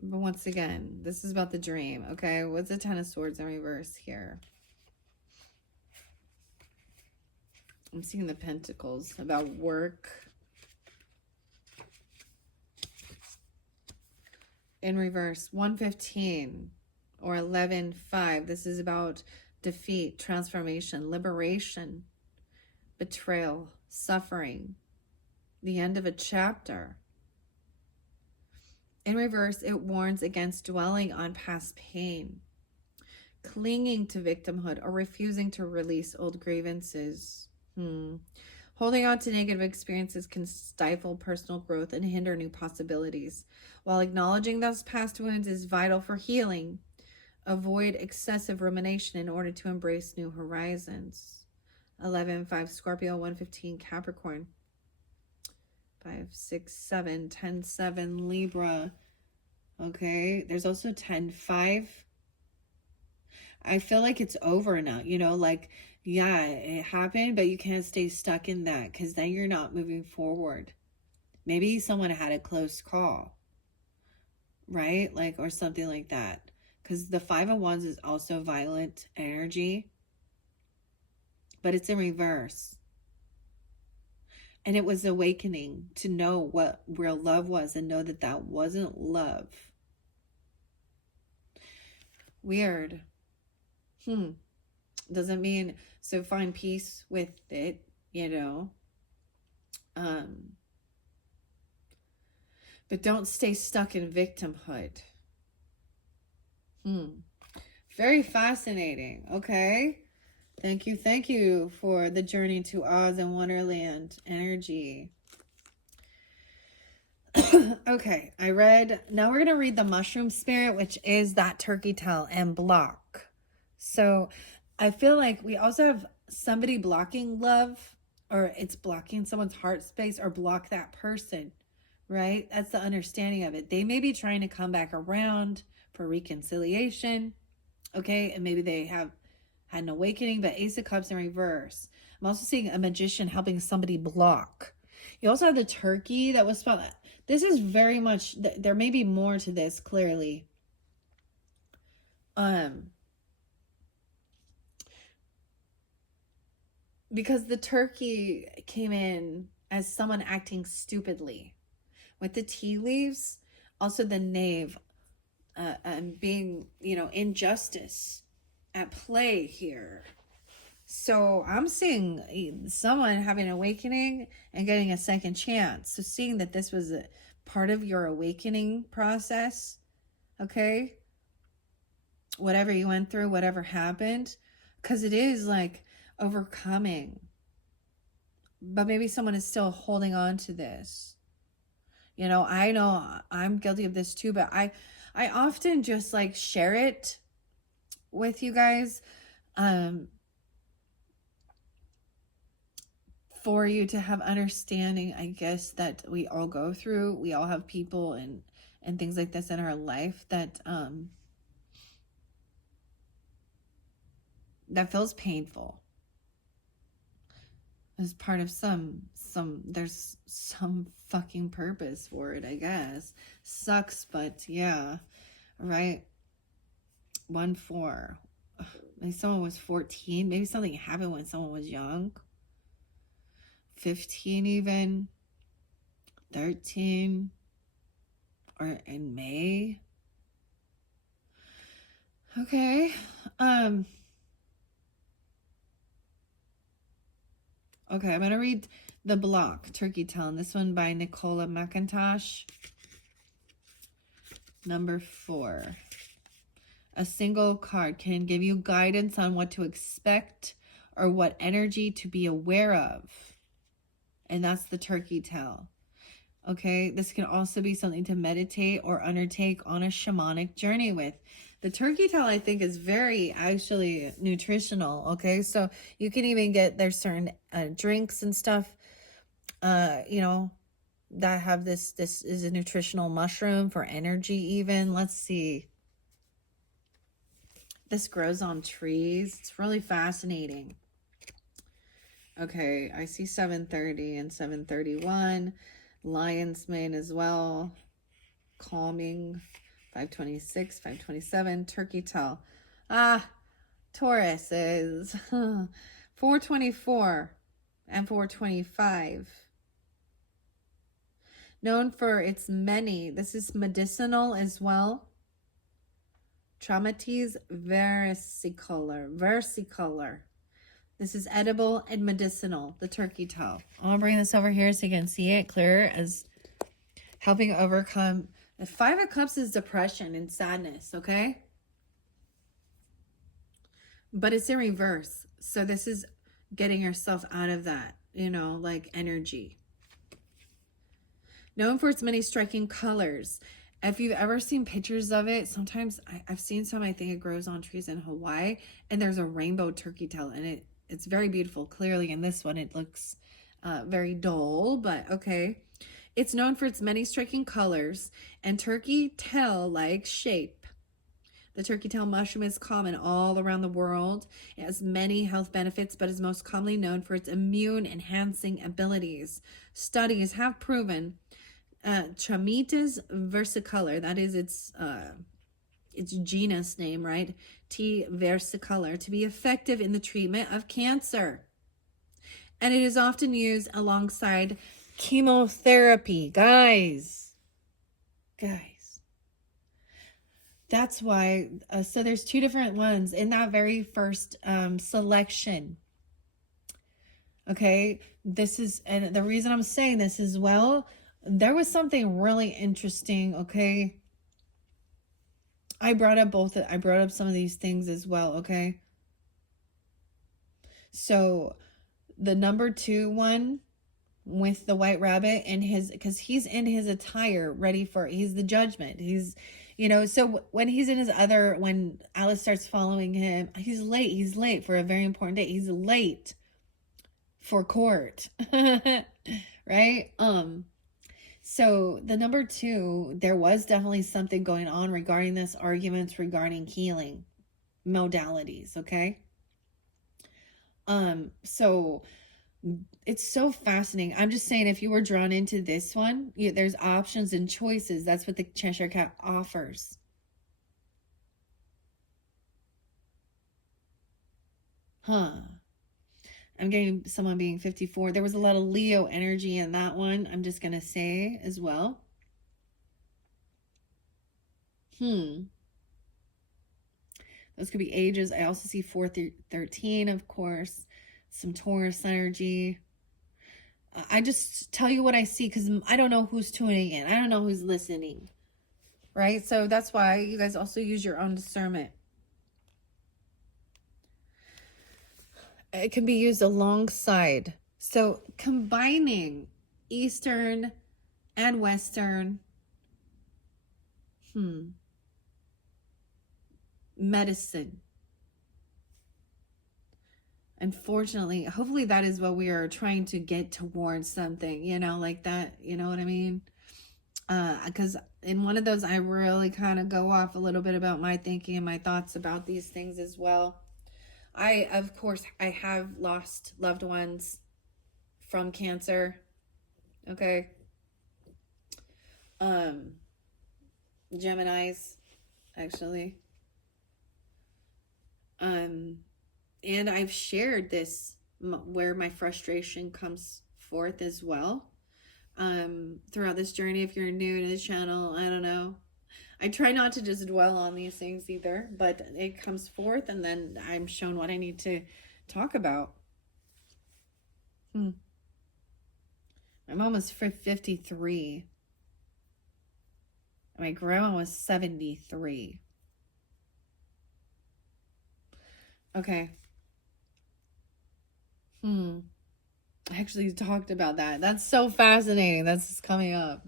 But once again, this is about the dream, okay? What's the 10 of Swords in reverse here? I'm seeing the Pentacles, about work. In reverse, 115 or 11-5. This is about defeat, transformation, liberation, betrayal, suffering, the end of a chapter. In reverse, it warns against dwelling on past pain, clinging to victimhood, or refusing to release old grievances. Holding on to negative experiences can stifle personal growth and hinder new possibilities. While acknowledging those past wounds is vital for healing, avoid excessive rumination in order to embrace new horizons. 11-5 Scorpio, 115 Capricorn. 5, 6, 7, 10, 7 Libra. Okay, there's also 10-5. I feel like it's over now, like, yeah, it happened, but you can't stay stuck in that, because then you're not moving forward. Maybe someone had a close call, right? Like, or something like that. Because the 5 of Wands is also violent energy, but it's in reverse. And it was awakening to know what real love was, and know that that wasn't love. Weird. Doesn't mean, so find peace with it, you know. But don't stay stuck in victimhood. Very fascinating. Okay. Thank you for the journey to Oz and Wonderland energy. Okay, I read, now we're going to read the mushroom spirit, which is that turkey tail and block. So I feel like we also have somebody blocking love, or it's blocking someone's heart space, or block that person, right? That's the understanding of it. They may be trying to come back around for reconciliation, okay? And maybe they have had an awakening, but Ace of Cups in reverse. I'm also seeing a magician helping somebody block. You also have the turkey that was spun. This is very much, there may be more to this, clearly. Because the turkey came in as someone acting stupidly. With the tea leaves, also the knave, and being, injustice at play here. So I'm seeing someone having an awakening and getting a second chance. So seeing that this was a part of your awakening process, okay? Whatever you went through, whatever happened, because it is like overcoming. But maybe someone is still holding on to this. I know I'm guilty of this too, but I often just like share it with you guys. For you to have understanding, I guess, that we all go through. We all have people and things like this in our life that that feels painful. As part of there's some fucking purpose for it, I guess. Sucks, but yeah, right? 1-4. Maybe someone was 14. Maybe something happened when someone was young. 15 even, 13, or in May. Okay. Okay, I'm going to read The Block, Turkey Tail, and this one by Nicola McIntosh. Number 4. A single card can give you guidance on what to expect or what energy to be aware of. And that's the turkey tail. Okay, this can also be something to meditate or undertake on a shamanic journey with. The turkey tail, I think, is very actually nutritional. Okay, so you can even get, there's certain drinks and stuff, that have this is a nutritional mushroom for energy even. Let's see. This grows on trees. It's really fascinating. Okay, I see 730 and 731. Lion's mane as well. Calming. 526, 527. Turkey tail. Taurus is 424 and 425. Known for its many. This is medicinal as well. Traumates versicolor. This is edible and medicinal, the turkey tail. I'll bring this over here so you can see it clearer, as helping overcome. The 5 of Cups is depression and sadness, okay? But it's in reverse. So this is getting yourself out of that, like energy. Known for its many striking colors. If you've ever seen pictures of it, sometimes I've seen some, I think it grows on trees in Hawaii, and there's a rainbow turkey tail, and it's very beautiful. Clearly in this one, it looks very dull, but okay. It's known for its many striking colors and turkey tail-like shape. The turkey tail mushroom is common all around the world. It has many health benefits, but is most commonly known for its immune-enhancing abilities. Studies have proven Traumates versicolor, that is its genus name, right? T. versicolor, to be effective in the treatment of cancer. And it is often used alongside chemotherapy. Guys. That's why, so there's two different ones in that very first selection. Okay, this is, and the reason I'm saying this as well, there was something really interesting, okay? I brought up some of these things as well, okay? So the number 2 one with the white rabbit and his, because he's in his attire ready for, he's the judgment. He's, so when he's in his other, when Alice starts following him, he's late. He's late for a very important date. He's late for court. Right? So the number 2, there was definitely something going on regarding this, arguments regarding healing modalities, okay? So it's so fascinating. I'm just saying, if you were drawn into this one, there's options and choices. That's what the Cheshire Cat offers. I'm getting someone being 54. There was a lot of Leo energy in that one, I'm just going to say as well. Those could be ages. I also see 4 through 13, of course. Some Taurus energy. I just tell you what I see because I don't know who's tuning in. I don't know who's listening. Right? So that's why you guys also use your own discernment. It can be used alongside. So combining Eastern and Western medicine. Unfortunately, hopefully that is what we are trying to get towards, something, like that, you know what I mean? Because in one of those, I really kind of go off a little bit about my thinking and my thoughts about these things as well. Of course, I have lost loved ones from cancer. Okay. Geminis, actually. And I've shared this where my frustration comes forth as well. Throughout this journey, if you're new to the channel, I don't know. I try not to just dwell on these things either, but it comes forth and then I'm shown what I need to talk about. My mom was 53. My grandma was 73. Okay. I actually talked about that. That's so fascinating. That's coming up.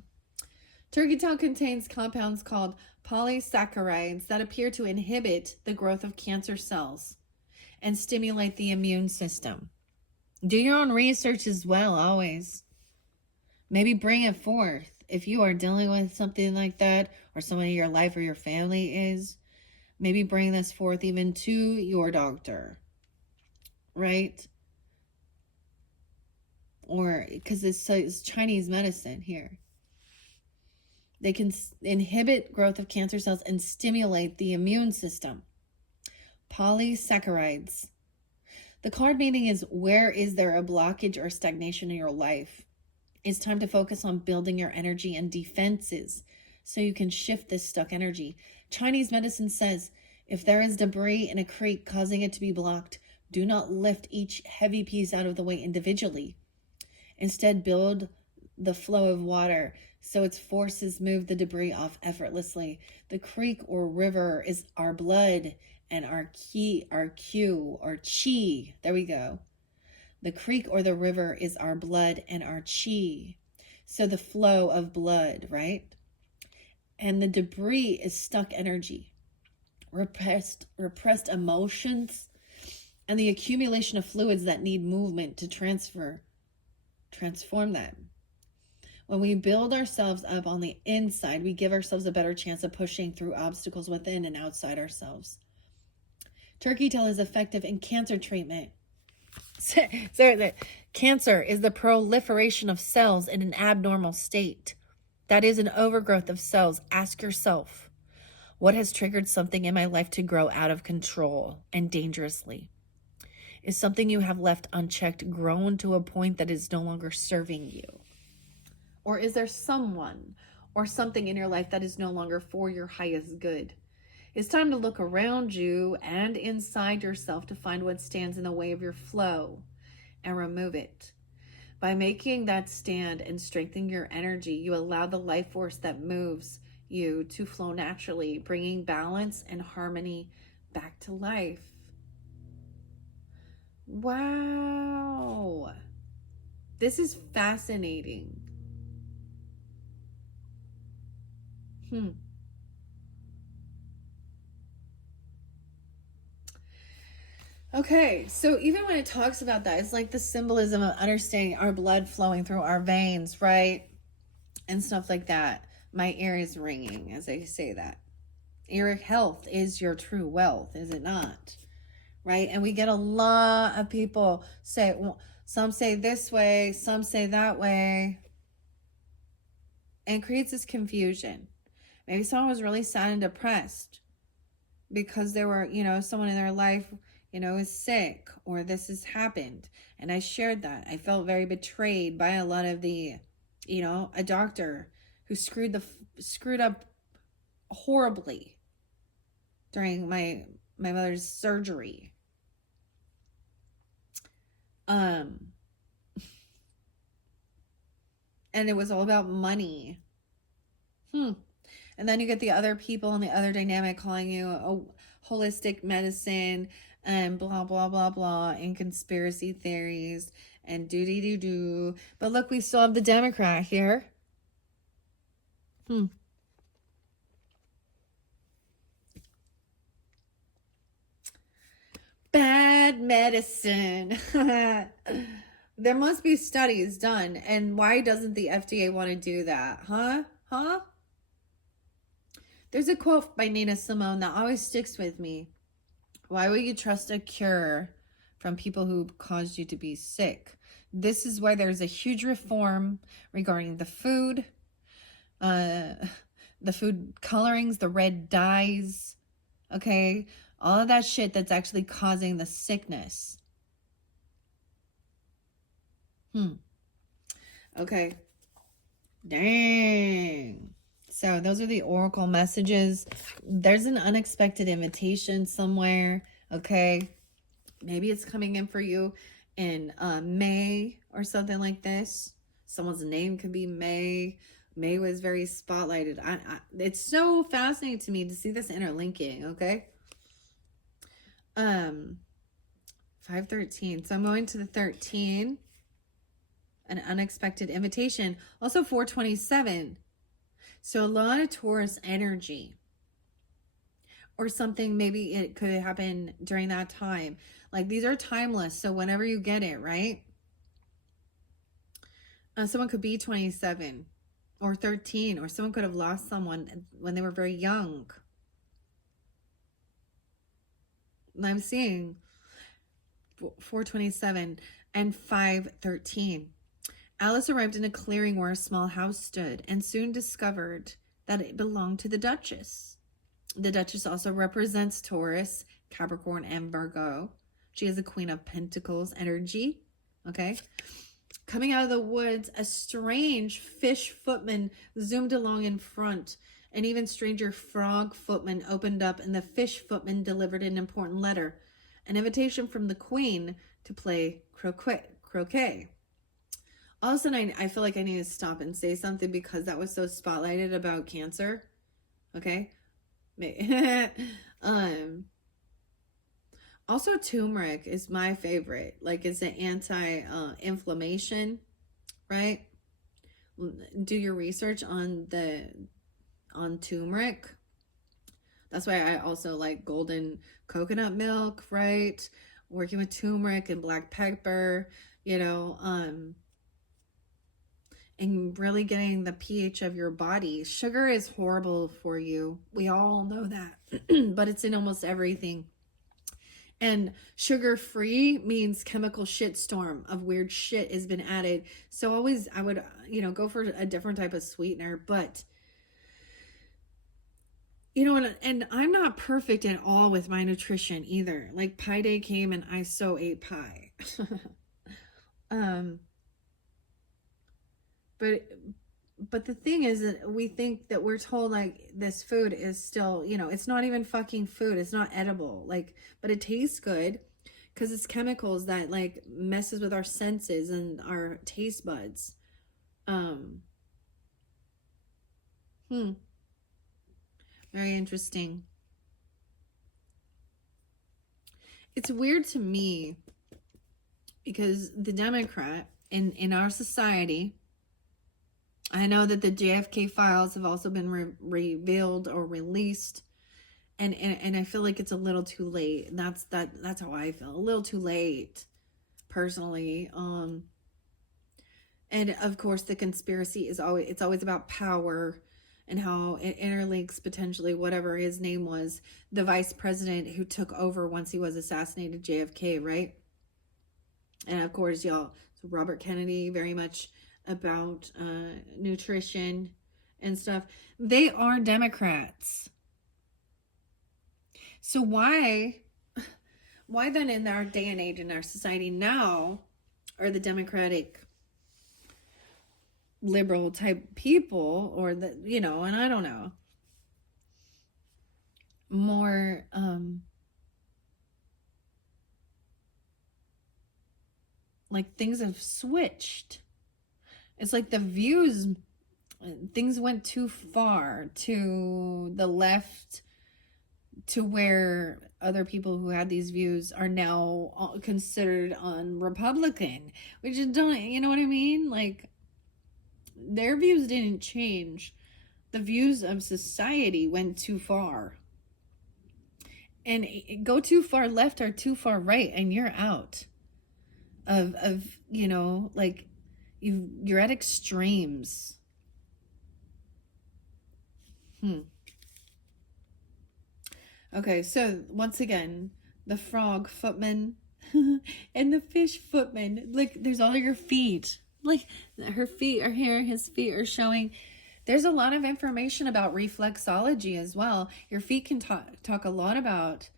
Turkey tail contains compounds called polysaccharides that appear to inhibit the growth of cancer cells and stimulate the immune system. Do your own research as well, always. Maybe bring it forth. If you are dealing with something like that, or someone in your life or your family is, maybe bring this forth even to your doctor, right? Or, because it's Chinese medicine here. They can inhibit growth of cancer cells and stimulate the immune system. Polysaccharides. The card meaning is, where is there a blockage or stagnation in your life? It's time to focus on building your energy and defenses so you can shift this stuck energy. Chinese medicine says, if there is debris in a creek causing it to be blocked, do not lift each heavy piece out of the way individually. Instead, build the flow of water so its forces move the debris off effortlessly. The creek or river is our blood and our chi. There we go. The creek or the river is our blood and our chi. So the flow of blood, right? And the debris is stuck energy, repressed emotions, and the accumulation of fluids that need movement to transform them. When we build ourselves up on the inside, we give ourselves a better chance of pushing through obstacles within and outside ourselves. Turkey tail is effective in cancer treatment. So cancer is the proliferation of cells in an abnormal state. That is an overgrowth of cells. Ask yourself, what has triggered something in my life to grow out of control and dangerously? Is something you have left unchecked grown to a point that is no longer serving you? Or is there someone or something in your life that is no longer for your highest good? It's time to look around you and inside yourself to find what stands in the way of your flow and remove it. By making that stand and strengthening your energy, you allow the life force that moves you to flow naturally, bringing balance and harmony back to life. Wow. This is fascinating. Okay, so even when it talks about that, it's like the symbolism of understanding our blood flowing through our veins, right? And stuff like that. My ear is ringing as I say that. Your health is your true wealth, is it not? Right? And we get a lot of people say, well, some say this way, some say that way, and it creates this confusion. Maybe someone was really sad and depressed because there were, someone in their life, is sick, or this has happened. And I shared that. I felt very betrayed by a lot of the, a doctor who screwed up horribly during my mother's surgery. And it was all about money. And then you get the other people and the other dynamic calling you a holistic medicine and blah, blah, blah, blah, and conspiracy theories and do. But look, we still have the Democrat here. Bad medicine. There must be studies done. And why doesn't the FDA want to do that? Huh? There's a quote by Nina Simone that always sticks with me. Why would you trust a cure from people who caused you to be sick? This is why there's a huge reform regarding the food colorings, the red dyes, okay? All of that shit that's actually causing the sickness. Okay. Dang. So those are the oracle messages. There's an unexpected invitation somewhere, okay? Maybe it's coming in for you in May or something like this. Someone's name could be May. May was very spotlighted. It's so fascinating to me to see this interlinking, okay? 513. So I'm going to the 13. An unexpected invitation. Also 427. So a lot of Taurus energy. Or something, maybe it could happen during that time. Like, these are timeless, so whenever you get it, right? Someone could be 27 or 13, or someone could have lost someone when they were very young. I'm seeing 427 and 513. Alice arrived in a clearing where a small house stood and soon discovered that it belonged to the Duchess. The Duchess also represents Taurus, Capricorn, and Virgo. She is a Queen of Pentacles energy, okay? Coming out of the woods, a strange fish footman zoomed along in front. An even stranger frog footman opened up, and the fish footman delivered an important letter, an invitation from the Queen to play croquet. All of a sudden, I feel like I need to stop and say something because that was so spotlighted about Cancer, okay? Also, turmeric is my favorite. Like, it's an anti-inflammation, right? Do your research on turmeric. That's why I also like golden coconut milk, right? Working with turmeric and black pepper, and really getting the pH of your body. Sugar is horrible for you. We all know that, but it's in almost everything. And sugar-free means chemical shitstorm of weird shit has been added. So always, I would, go for a different type of sweetener. But, and I'm not perfect at all with my nutrition either. Like, Pie Day came and I so ate pie. But but the thing is that we think that we're told like this food is still, you know, it's not even fucking food. It's not edible. Like, but it tastes good because it's chemicals that like messes with our senses and our taste buds. Um, hmm, very interesting. It's weird to me because the Democrat in our society, I know that the JFK files have also been revealed or released, and I feel like it's a little too late. And that's how I feel. A little too late, personally. And of course, the conspiracy is always about power and how it interlinks potentially whatever his name was, the vice president who took over once he was assassinated, JFK, right? And of course, y'all, so Robert Kennedy, very much about nutrition and stuff. They are Democrats. So why then in our day and age in our society now are the Democratic liberal type people, or the, you know, and I don't know, more like things have switched. It's like the views, things went too far to the left, to where other people who had these views are now considered on Republican, which is, don't, you know what I mean? Like, their views didn't change. The views of society went too far. And go too far left or too far right, and you're out of you know, like, you're at extremes. Okay, so once again, the frog footman and the fish footman. Look, there's all your feet. Like, her feet are here, his feet are showing. There's a lot of information about reflexology as well. Your feet can talk a lot about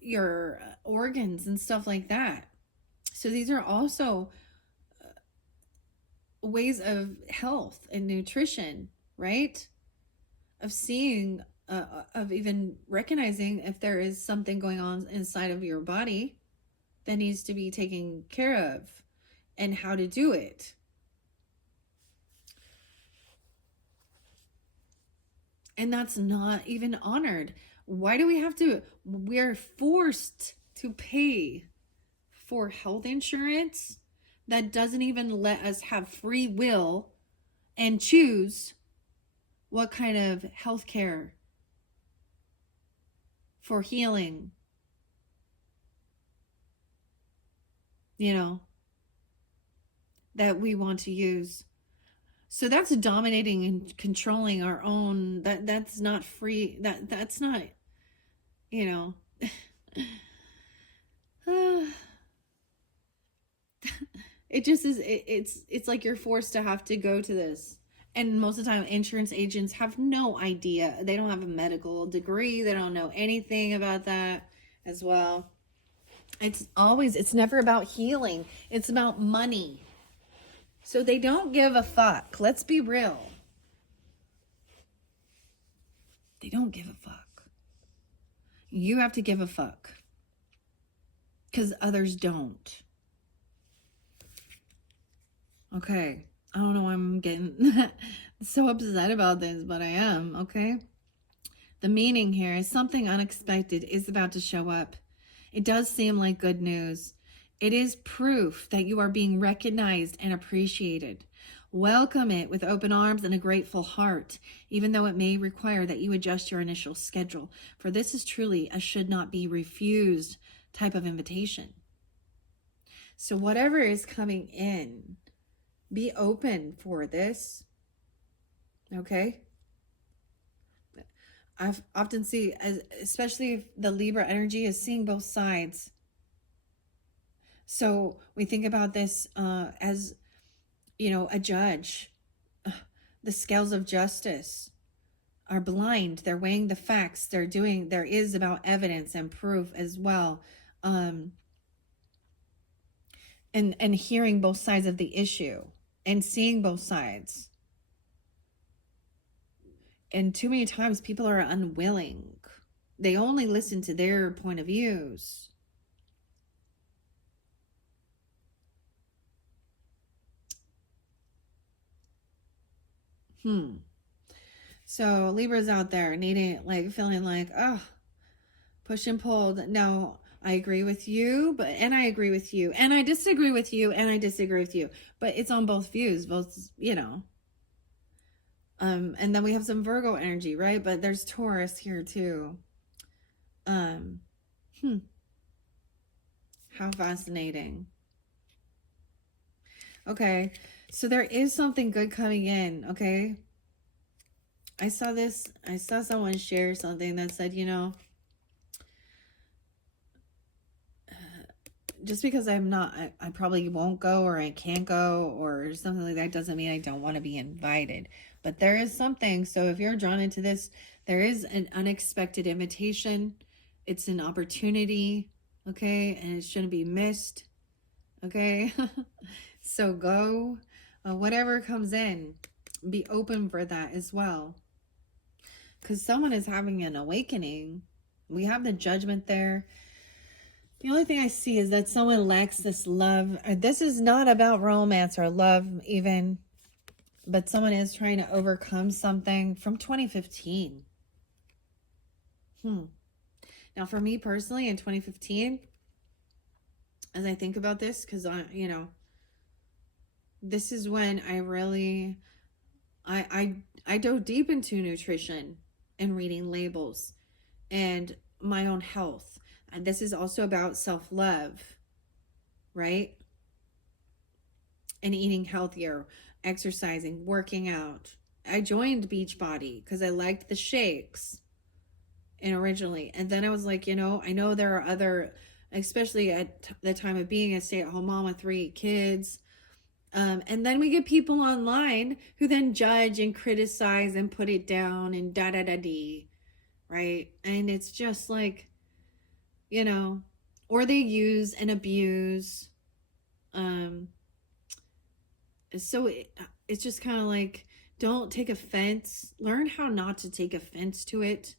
your organs and stuff like that. So these are also ways of health and nutrition, right? Of seeing, of even recognizing if there is something going on inside of your body that needs to be taken care of, and how to do it. And that's not even honored. Why do we have to? We're forced to pay for health insurance that doesn't even let us have free will and choose what kind of health care for healing, you know, that we want to use. So that's dominating and controlling our own. That's not free. That's not, you know. It just is. It's like you're forced to have to go to this. And most of the time, insurance agents have no idea. They don't have a medical degree. They don't know anything about that as well. It's never about healing. It's about money. So they don't give a fuck. Let's be real. They don't give a fuck. You have to give a fuck. Because others don't. Okay. I don't know why I'm getting so upset about this, but I am, okay? The meaning here is something unexpected is about to show up. It does seem like good news. It is proof that you are being recognized and appreciated. Welcome it with open arms and a grateful heart, even though it may require that you adjust your initial schedule, for this is truly a should not be refused type of invitation. So whatever is coming in, be open for this, okay? I've often see, especially if the Libra energy is seeing both sides. So we think about this as, you know, a judge. The scales of justice are blind. They're weighing the facts. There is about evidence and proof as well. And hearing both sides of the issue. and seeing both sides. And too many times people are unwilling. They only listen to their point of views. So Libra's out there needing, like, feeling like, oh, push and pulled. No, I agree with you, and I agree with you, and I disagree with you, and I disagree with you. But it's on both views, both, you know. And then we have some Virgo energy, right? But there's Taurus here too. How fascinating. Okay, so there is something good coming in, okay? I saw someone share something that said, you know, just because I'm not, I probably won't go, or I can't go, or something like that, doesn't mean I don't want to be invited. But there is something. So if you're drawn into this, there is an unexpected invitation. It's an opportunity, okay? And it shouldn't be missed, okay? So go. Whatever comes in, be open for that as well. Because someone is having an awakening. We have the Judgment there. The only thing I see is that someone lacks this love. This is not about romance or love even, but someone is trying to overcome something from 2015. Now, for me personally, in 2015, as I think about this, because you know, this is when I really, I dove deep into nutrition and reading labels and my own health. And this is also about self-love, right? And eating healthier, exercising, working out. I joined Beachbody because I liked the shakes and originally. And then I was like, you know, I know there are other, especially at the time of being a stay-at-home mom with 3 kids. And then we get people online who then judge and criticize and put it down and da-da-da-dee, right? And it's just like, you know, or they use and abuse. So it's just kind of like, don't take offense. Learn how not to take offense to it.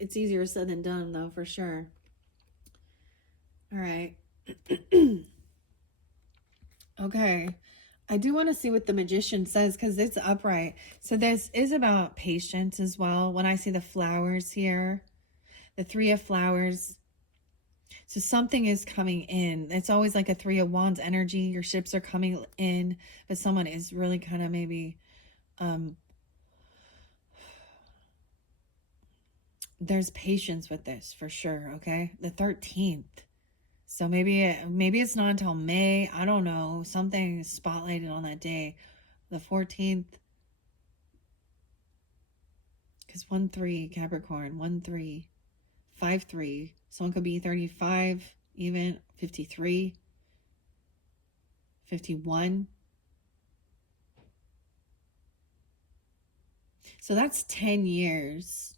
It's easier said than done, though, for sure. All right. Okay. I do want to see what the Magician says because it's upright. So this is about patience as well. When I see the flowers here, the 3 of flowers. So something is coming in. It's always like a 3 of Wands energy. Your ships are coming in, but someone is really kind of maybe, there's patience with this for sure. Okay. The 13th. So maybe it's not until May. I don't know. Something is spotlighted on that day. The 14th. Because 1-3 Capricorn, 1-3, 5-3. Someone could be 35, even 53, 51. So that's 10 years.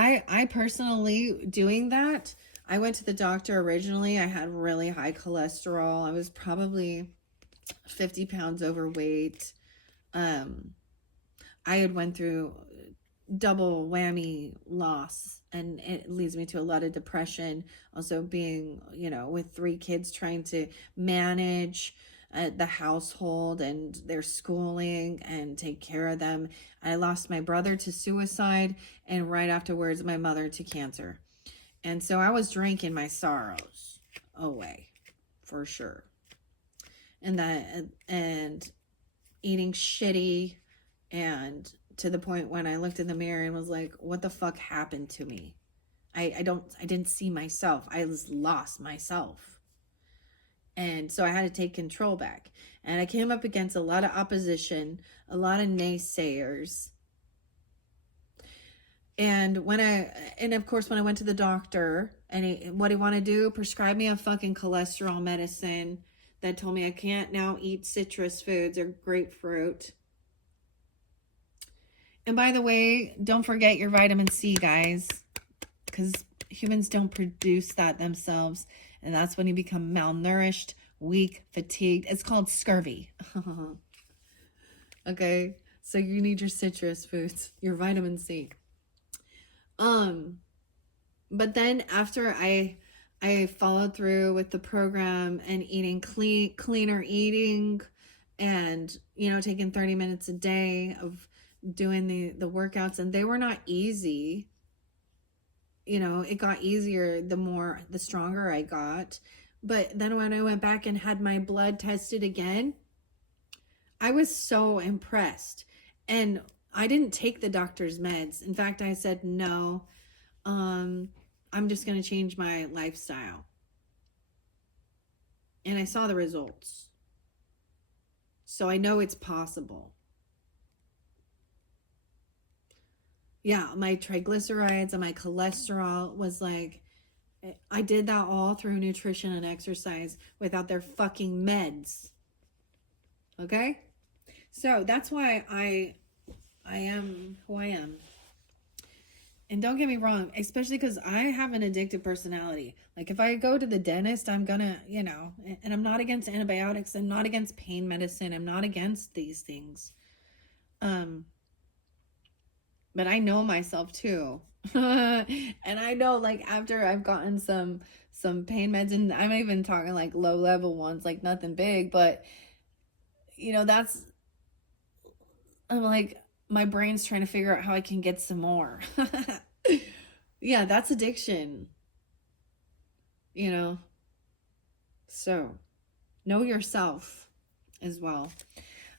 I personally, doing that, I went to the doctor originally. I had really high cholesterol. I was probably 50 pounds overweight. I had went through double whammy loss, and it leads me to a lot of depression. Also being, you know, with 3 kids, trying to manage the household and their schooling and take care of them. I lost my brother to suicide, and right afterwards my mother to cancer. And so I was drinking my sorrows away for sure. And eating shitty, and to the point when I looked in the mirror and was like, what the fuck happened to me? I didn't see myself. I was lost myself. And so I had to take control back. And I came up against a lot of opposition, a lot of naysayers. And of course, when I went to the doctor, and what he wanted to do, prescribe me a fucking cholesterol medicine that told me I can't now eat citrus foods or grapefruit. And by the way, don't forget your vitamin C, guys, because humans don't produce that themselves. And that's when you become malnourished, weak, fatigued. It's called scurvy. Okay, so you need your citrus foods, your vitamin C. But then after I followed through with the program and eating cleaner eating, and taking 30 minutes a day of doing the workouts, and they were not easy. It got easier the stronger I got. But then when I went back and had my blood tested again, I was so impressed. And I didn't take the doctor's meds. In fact, I said, no, I'm just going to change my lifestyle. And I saw the results. So I know it's possible. Yeah, my triglycerides and my cholesterol was like, I did that all through nutrition and exercise without their fucking meds. Okay? So that's why I am who I am. And don't get me wrong, especially because I have an addictive personality. Like if I go to the dentist, I'm gonna, and I'm not against antibiotics. I'm not against pain medicine. I'm not against these things. But I know myself too. And I know, like, after I've gotten some pain meds, and I'm even talking like low level ones, like nothing big, but I'm like, my brain's trying to figure out how I can get some more. Yeah, that's addiction. So know yourself as well.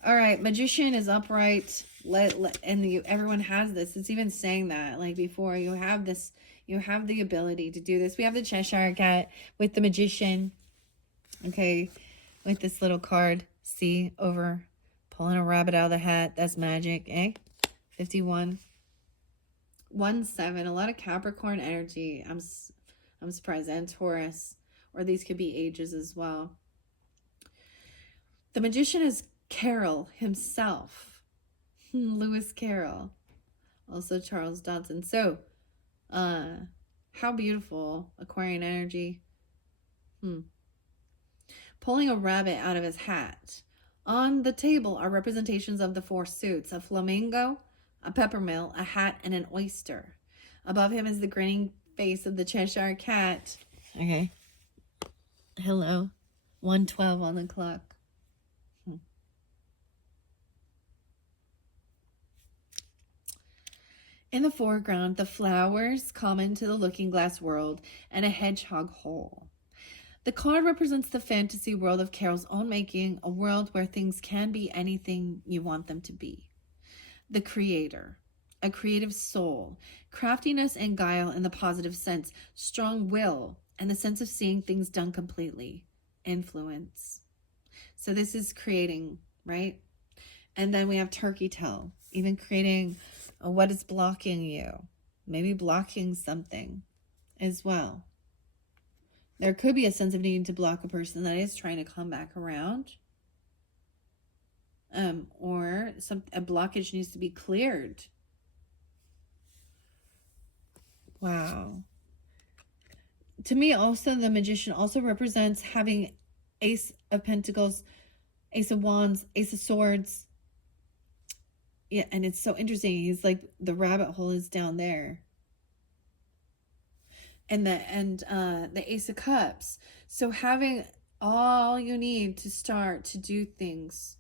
All right, magician is upright. Everyone has this. It's even saying that, like before, you have this, you have the ability to do this. We have the Cheshire Cat with the magician. Okay, with this little card. See, over pulling a rabbit out of the hat. That's magic, eh? 51. 1-7. A lot of Capricorn energy. I'm surprised. And Taurus, or these could be ages as well. The magician is Carroll himself. Lewis Carroll. Also Charles Dodson. So, how beautiful. Aquarian energy. Pulling a rabbit out of his hat. On the table are representations of the 4 suits: a flamingo, a peppermill, a hat, and an oyster. Above him is the grinning face of the Cheshire Cat. Okay. Hello. 1:12 on the clock. In the foreground, the flowers common to the looking glass world and a hedgehog hole. The card represents the fantasy world of Carol's own making, a world where things can be anything you want them to be. The creator, a creative soul, craftiness and guile in the positive sense, strong will, and the sense of seeing things done completely. Influence. So this is creating, right? And then we have turkey tail, even creating what is blocking you, maybe blocking something as well. There could be a sense of needing to block a person that is trying to come back around, or a blockage needs to be cleared. Wow. To me, also, the magician also represents having Ace of Pentacles, Ace of Wands, Ace of Swords. Yeah, and it's so interesting. He's like, the rabbit hole is down there. And the Ace of Cups. So having all you need to start to do things.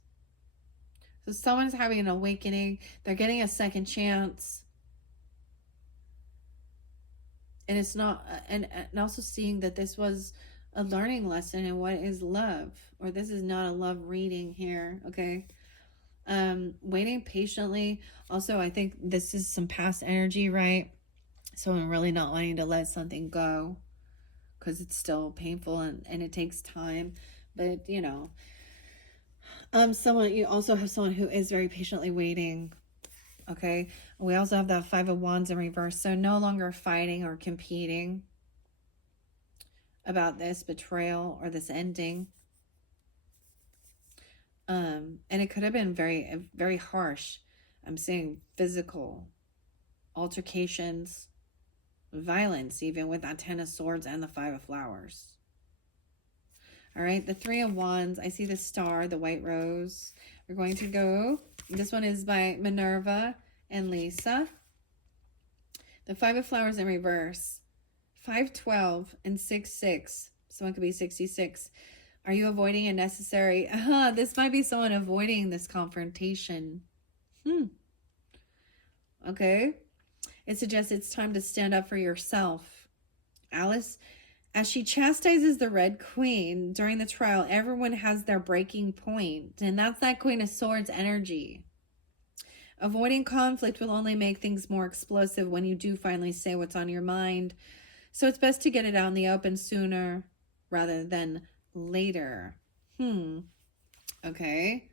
So someone's having an awakening. They're getting a second chance. And it's not, and also seeing that this was a learning lesson in what is love. Or this is not a love reading here, okay? Waiting patiently. Also, I think this is some past energy, right? So I'm really not wanting to let something go because it's still painful and it takes time. But, you also have someone who is very patiently waiting. Okay. We also have that 5 of Wands in reverse. So no longer fighting or competing about this betrayal or this ending. And it could have been very, very harsh. I'm seeing physical altercations, violence, even with that 10 of Swords and the 5 of Flowers. All right, the 3 of Wands. I see the star, the white rose. We're going to go. This one is by Minerva and Lisa. The 5 of Flowers in reverse. 512 and 66. Someone could be 66. Are you avoiding a necessary? This might be someone avoiding this confrontation. Okay. It suggests it's time to stand up for yourself. Alice, as she chastises the Red Queen during the trial, everyone has their breaking point, and that's that Queen of Swords energy. Avoiding conflict will only make things more explosive when you do finally say what's on your mind. So it's best to get it out in the open sooner rather than later. Okay.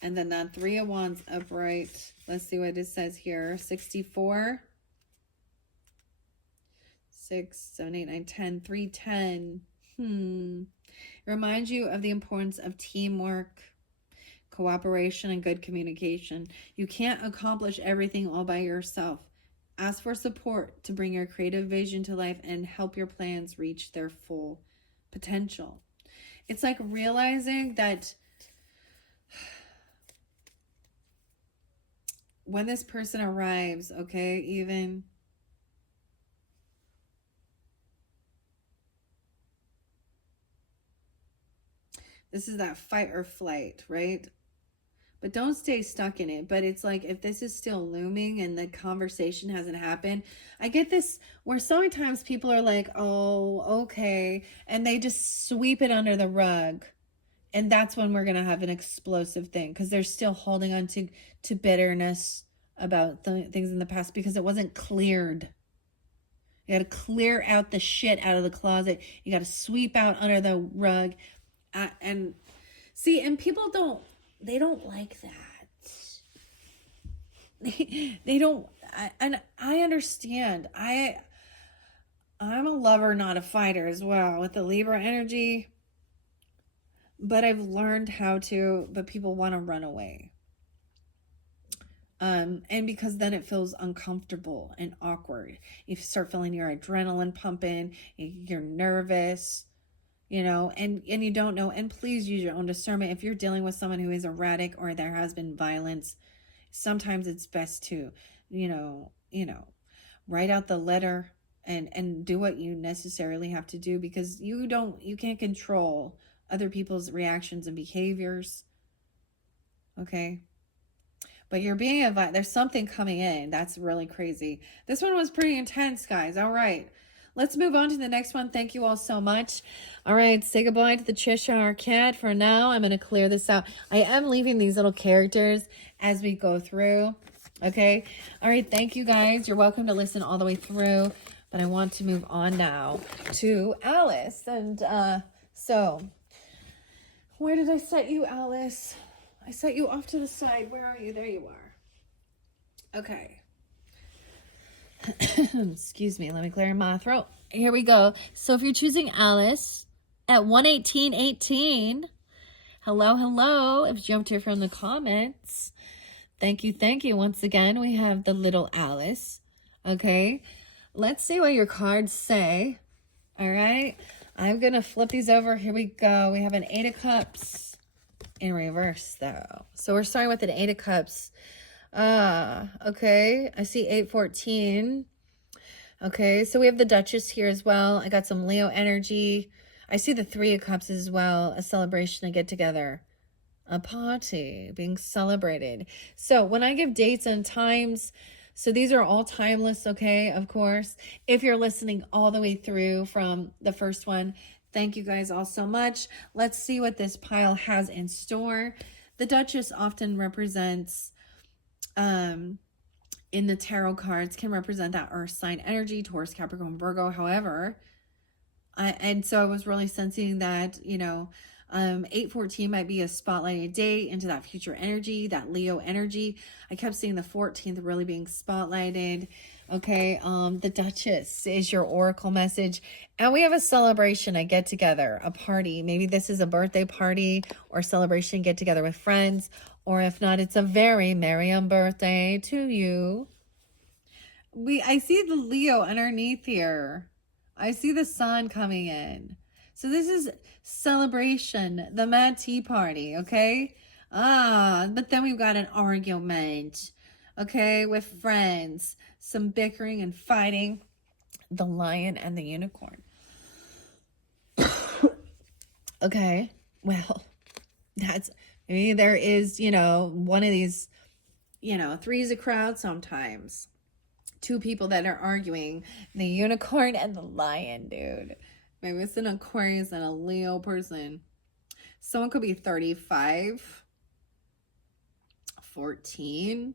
And then that 3 of Wands upright. Let's see what it says here. 64. 6, 7, 8, 9, 10. 310. It reminds you of the importance of teamwork, cooperation, and good communication. You can't accomplish everything all by yourself. Ask for support to bring your creative vision to life and help your plans reach their full potential. It's like realizing that when this person arrives, okay, even this is that fight or flight, right? But don't stay stuck in it. But it's like, if this is still looming and the conversation hasn't happened, I get this where so many times people are like, oh, okay. And they just sweep it under the rug. And that's when we're going to have an explosive thing, because they're still holding on to bitterness about things in the past because it wasn't cleared. You got to clear out the shit out of the closet. You got to sweep out under the rug. And see, and people they don't like that. They don't, and I understand. I'm a lover, not a fighter as well, with the Libra energy. But I've learned how to, but people want to run away. And because then it feels uncomfortable and awkward. You start feeling your adrenaline pumping, you're nervous, you know, and you don't know. And please use your own discernment. If you're dealing with someone who is erratic or there has been violence, sometimes it's best to, you know, write out the letter and do what you necessarily have to do, because you can't control other people's reactions and behaviors. Okay. But you're being advised. There's something coming in. That's really crazy. This one was pretty intense, guys. All right. Let's move on to the next one. Thank you all so much. All right. Say goodbye to the Cheshire Cat for now. I'm going to clear this out. I am leaving these little characters as we go through. Okay. All right. Thank you, guys. You're welcome to listen all the way through. But I want to move on now to Alice. And so, where did I set you, Alice? I set you off to the side. Where are you? There you are. Okay. Excuse me. Let me clear my throat. Here we go. So if you're choosing Alice at 118.18, hello. If you jumped here from the comments, thank you. Once again, we have the little Alice. Okay. Let's see what your cards say. All right. I'm going to flip these over. Here we go. We have an 8 of Cups in reverse, though. So we're starting with an 8 of Cups. Okay. I see 814. Okay. So we have the Duchess here as well. I got some Leo energy. I see the 3 of Cups as well. A celebration, a get together, a party being celebrated. So when I give dates and times, so these are all timeless, okay, of course. If you're listening all the way through from the first one, thank you guys all so much. Let's see what this pile has in store. The Duchess often represents, in the tarot cards, can represent that earth sign energy, Taurus, Capricorn, Virgo. However, and so I was really sensing that, 814 might be a spotlighted date into that future energy, that Leo energy. I kept seeing the 14th really being spotlighted. Okay. The Duchess is your oracle message. And we have a celebration, a get together, a party. Maybe this is a birthday party or celebration, get together with friends, Or if not, it's a very merry birthday to you. I see the Leo underneath here. I see the sun coming in. So this is celebration, the Mad Tea Party, okay? But then we've got an argument, okay, with friends, some bickering and fighting, the lion and the unicorn. Okay, well, maybe there is, one of these, three's a crowd sometimes. Two people that are arguing, the unicorn and the lion, dude. Maybe it's an Aquarius and a Leo person. Someone could be 35, 14,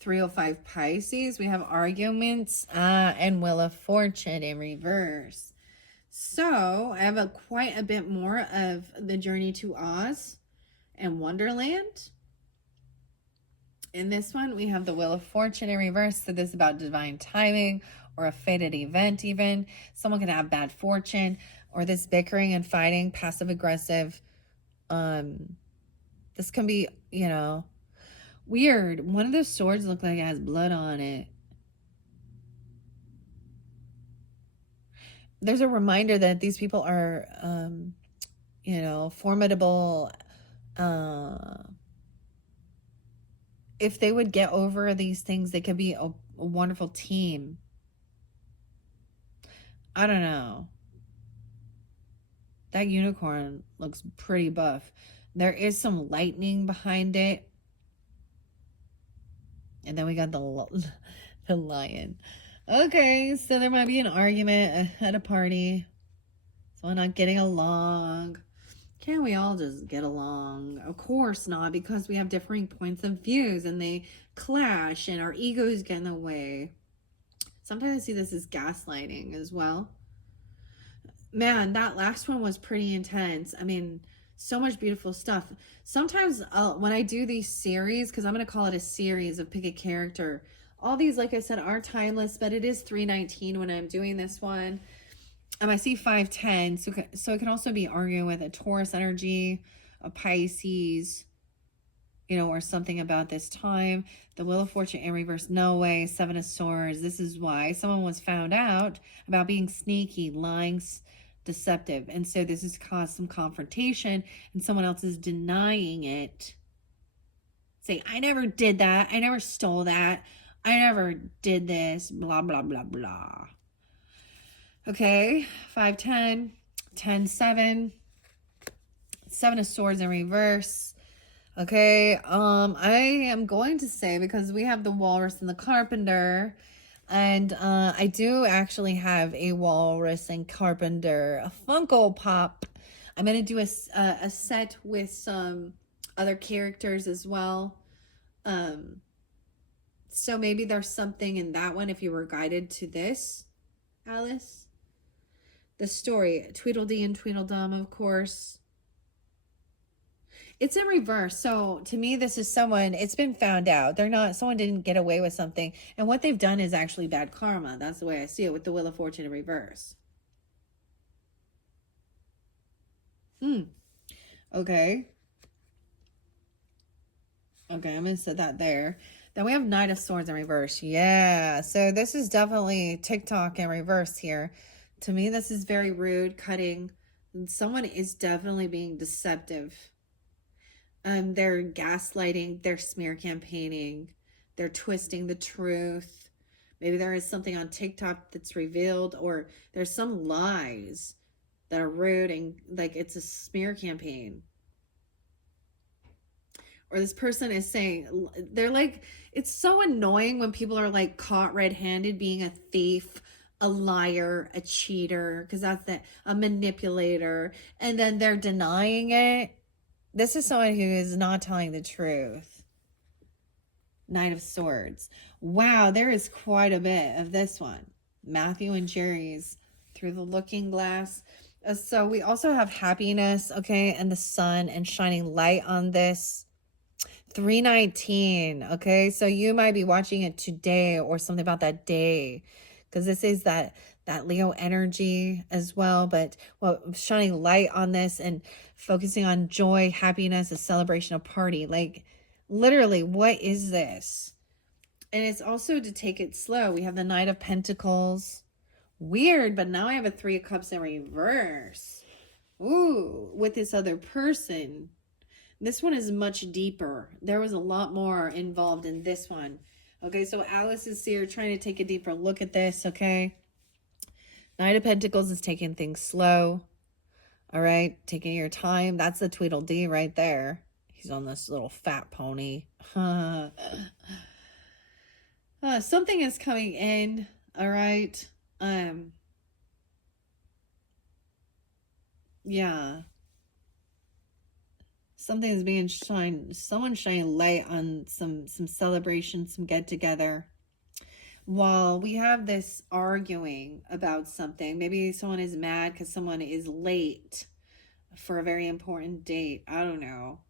305 Pisces. We have arguments and Wheel of Fortune in reverse. So I have quite a bit more of the Journey to Oz and Wonderland. In this one, we have the Wheel of Fortune in reverse. So this is about divine timing or a fated event even. Someone can have bad fortune, or this bickering and fighting, passive aggressive. This can be, weird. One of the swords look like it has blood on it. There's a reminder that these people are, formidable. If they would get over these things, they could be a wonderful team. I don't know. That unicorn looks pretty buff. There is some lightning behind it. And then we got the lion. Okay, so there might be an argument at a party. Someone not getting along. Can't we all just get along? Of course not, because we have differing points of views and they clash and our egos get in the way. Sometimes I see this as gaslighting as well. Man, that last one was pretty intense. I mean, so much beautiful stuff. Sometimes when I do these series, because I'm going to call it a series of pick a character, all these, like I said, are timeless, but it is 319 when I'm doing this one. I see 510, so it can also be arguing with a Taurus energy, a Pisces, or something about this time. The Wheel of Fortune in reverse, no way. 7 of Swords, this is why someone was found out about being sneaky, lying, deceptive, and so this has caused some confrontation, and someone else is denying it. Say, I never did that, I never stole that, I never did this, blah, blah, blah, blah. Okay, 510, 10-7, 7 of Swords in reverse. Okay, I am going to say, because we have the Walrus and the Carpenter, and I do actually have a Walrus and Carpenter, a Funko Pop. I'm going to do a set with some other characters as well. So maybe there's something in that one if you were guided to this, Alice. The story, Tweedledee and Tweedledum, of course. It's in reverse. So to me, this is someone, it's been found out. Someone didn't get away with something. And what they've done is actually bad karma. That's the way I see it with the Wheel of Fortune in reverse. Okay. Okay, I'm going to set that there. Then we have Knight of Swords in reverse. Yeah. So this is definitely TikTok in reverse here. To me, this is very rude, cutting. Someone is definitely being deceptive. They're gaslighting, they're smear campaigning, they're twisting the truth. Maybe there is something on TikTok that's revealed, or there's some lies that are rude and like it's a smear campaign. Or this person is saying, they're like, it's so annoying when people are like caught red-handed being a thief, a liar, a cheater, because that's a manipulator, and then they're denying it. This is someone who is not telling the truth. Knight of Swords. Wow, there is quite a bit of this one. Matthew and Jerry's Through the Looking Glass. So we also have happiness, okay, and the sun and shining light on this. 319, okay? So you might be watching it today or something about that day. because this is that Leo energy as well. But shining light on this and focusing on joy, happiness, a celebration, a party. Like, literally, what is this? And it's also to take it slow. We have the Knight of Pentacles. Weird, but now I have a Three of Cups in reverse. Ooh, with this other person. This one is much deeper. There was a lot more involved in this one. Okay, so Alice is here trying to take a deeper look at this, okay? Knight of Pentacles is taking things slow. All right, taking your time. That's the Tweedledee right there. He's on this little fat pony. Something is coming in, all right? Yeah. Something is being shined. Someone's shining light on some celebration, some get together. While we have this arguing about something, maybe someone is mad because someone is late for a very important date. I don't know.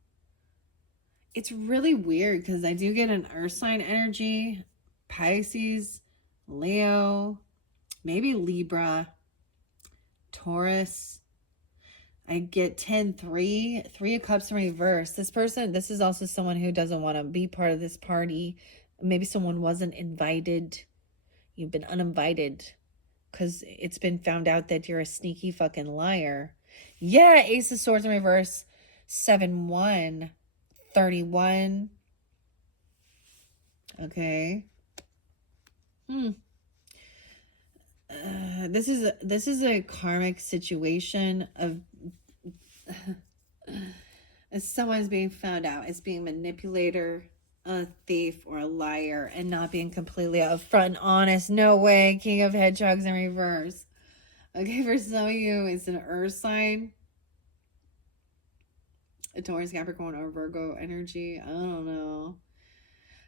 It's really weird because I do get an earth sign energy, Pisces, Leo, maybe Libra, Taurus. I get 10-3, 3 of Cups in reverse. This person, this is also someone who doesn't want to be part of this party. Maybe someone wasn't invited. You've been uninvited because it's been found out that you're a sneaky fucking liar. Yeah, Ace of Swords in reverse, 7-1, 31. Okay. This is a karmic situation of as someone's being found out as being a manipulator, a thief, or a liar, and not being completely upfront and honest. No way. King of Hedgehogs in reverse. Okay, for some of you, it's an earth sign, a Taurus, Capricorn, or Virgo energy. I don't know.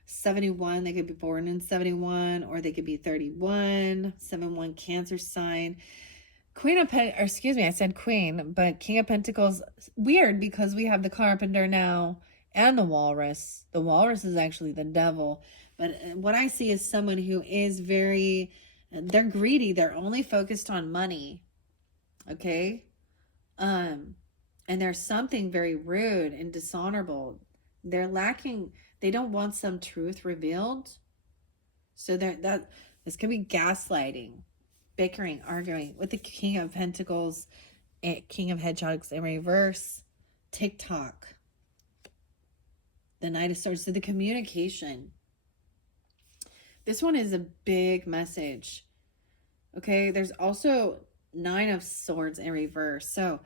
71, they could be born in 71, or they could be 31. 7-1 Cancer sign. Queen of Pentacles, excuse me, I said Queen, but King of Pentacles, weird because we have the Carpenter now and the Walrus. The Walrus is actually the devil. But what I see is someone who is they're greedy. They're only focused on money. Okay? And there's something very rude and dishonorable. They're lacking, they don't want some truth revealed. So this could be gaslighting, bickering, arguing with the King of Pentacles, King of Hedgehogs in reverse, TikTok, the Knight of Swords. So the communication. This one is a big message. Okay, there's also 9 of Swords in reverse. So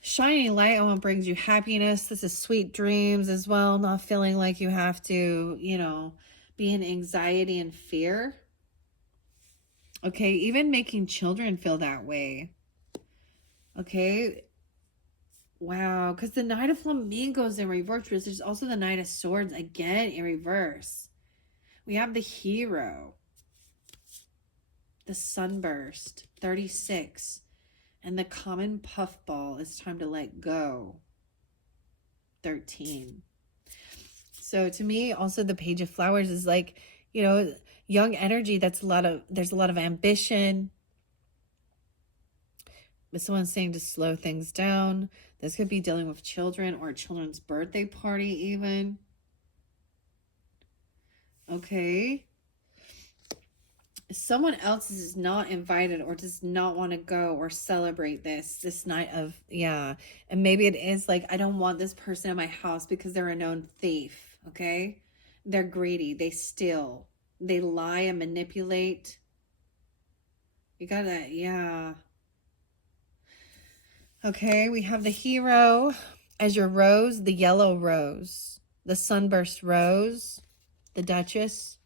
shining light on what brings you happiness. This is sweet dreams as well. Not feeling like you have to, be in anxiety and fear. Okay, even making children feel that way. Okay. Wow, because the Knight of Flamingos in reverse, there's also the Knight of Swords again in reverse. We have the Hero, the Sunburst, 36, and the Common Puffball. It's time to let go, 13. So to me, also the Page of Flowers is like, young energy. There's a lot of ambition. But someone's saying to slow things down. This could be dealing with children or a children's birthday party even. Okay. Someone else is not invited or does not want to go or celebrate this night of, and maybe it is like, I don't want this person in my house because they're a known thief. Okay. They're greedy. They steal. They lie and manipulate. You gotta, Okay, we have the Hero as your rose, the yellow rose, the sunburst rose, the Duchess,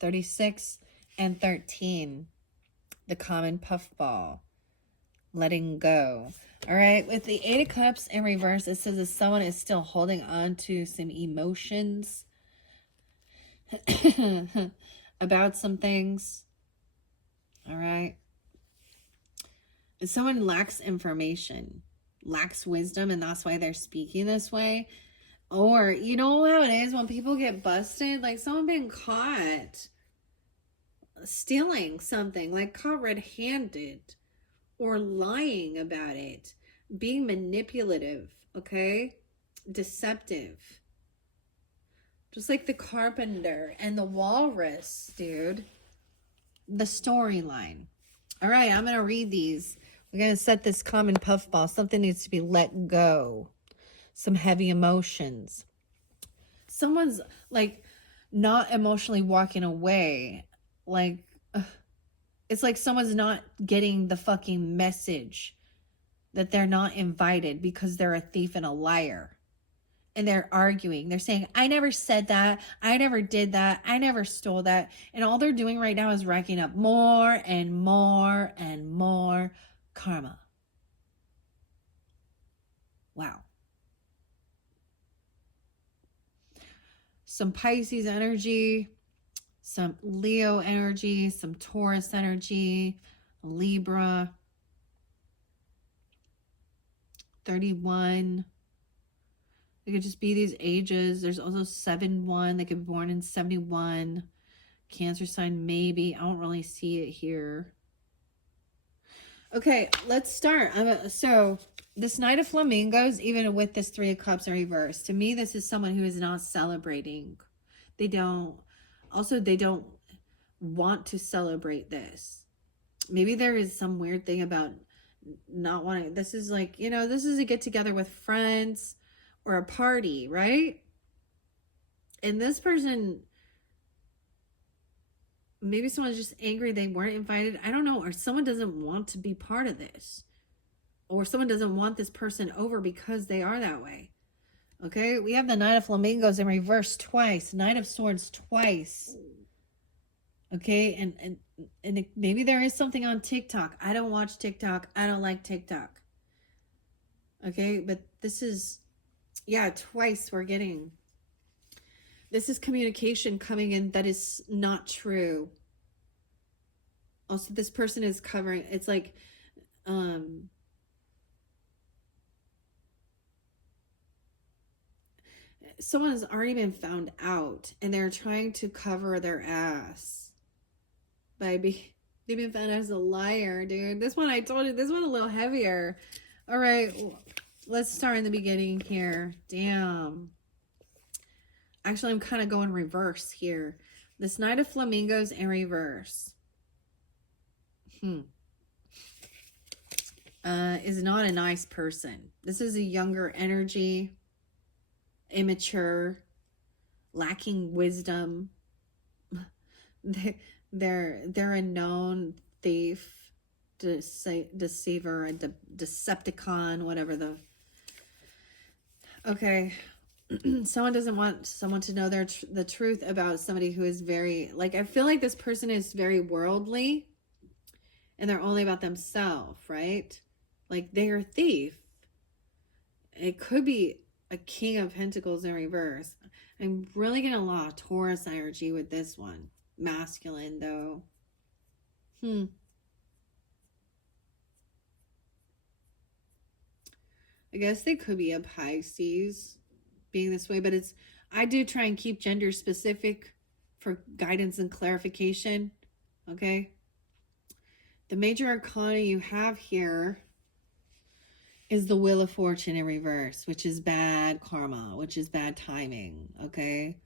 36, and 13, the Common Puffball, letting go. All right, with the 8 of Cups in reverse, it says that someone is still holding on to some emotions about some things. All right. Someone lacks information, lacks wisdom, and that's why they're speaking this way. Or, you know how it is when people get busted? Like someone being caught. stealing something, like caught red-handed, or lying about it, being manipulative, okay? Deceptive. Just like the carpenter and the walrus, dude. The storyline. All right, I'm going to read these. We're going to set this common puffball. Something needs to be let go. Some heavy emotions. Someone's like not emotionally walking away. Like, it's like someone's not getting the fucking message that they're not invited because they're a thief and a liar. And they're arguing. They're saying, I never said that. I never did that. I never stole that. And all they're doing right now is racking up more and more and more karma. Wow. Some Pisces energy, some Leo energy, some Taurus energy, Libra, 31. It could just be these ages. There's also 7-1. They could be born in 71. Cancer sign, maybe. I don't really see it here. Okay, let's start. So this Knight of Flamingos, even with this 3 of Cups in reverse, to me, this is someone who is not celebrating. They don't want to celebrate this. Maybe there is some weird thing about not wanting. This is like, this is a get together with friends or a party, right? And this person, maybe someone's just angry they weren't invited. I don't know. Or someone doesn't want to be part of this. Or someone doesn't want this person over because they are that way. Okay, we have the Knight of Flamingos in reverse twice. Knight of Swords twice. Okay, and maybe there is something on TikTok. I don't watch TikTok. I don't like TikTok. Okay, but this is, twice we're getting. This is communication coming in that is not true. Also, this person is covering, it's like, someone has already been found out and they're trying to cover their ass by they've been found as a liar, dude. This one, I told you, this one a little heavier. All right, let's start in the beginning here. Damn. Actually, I'm kind of going reverse here. This Knight of Flamingos in reverse. Is not a nice person. This is a younger energy, immature, lacking wisdom. They're a known thief, deceiver, a Decepticon, whatever the. Okay. Someone doesn't want someone to know the truth about somebody who is very, like, I feel like this person is very worldly and they're only about themselves, right? Like, they're a thief. It could be a King of Pentacles in reverse. I'm really getting a lot of Taurus energy with this one. Masculine, though. I guess they could be a Pisces being this way, but I do try and keep gender specific for guidance and clarification. Okay. The major arcana you have here is the Wheel of Fortune in reverse, which is bad karma, which is bad timing. Okay.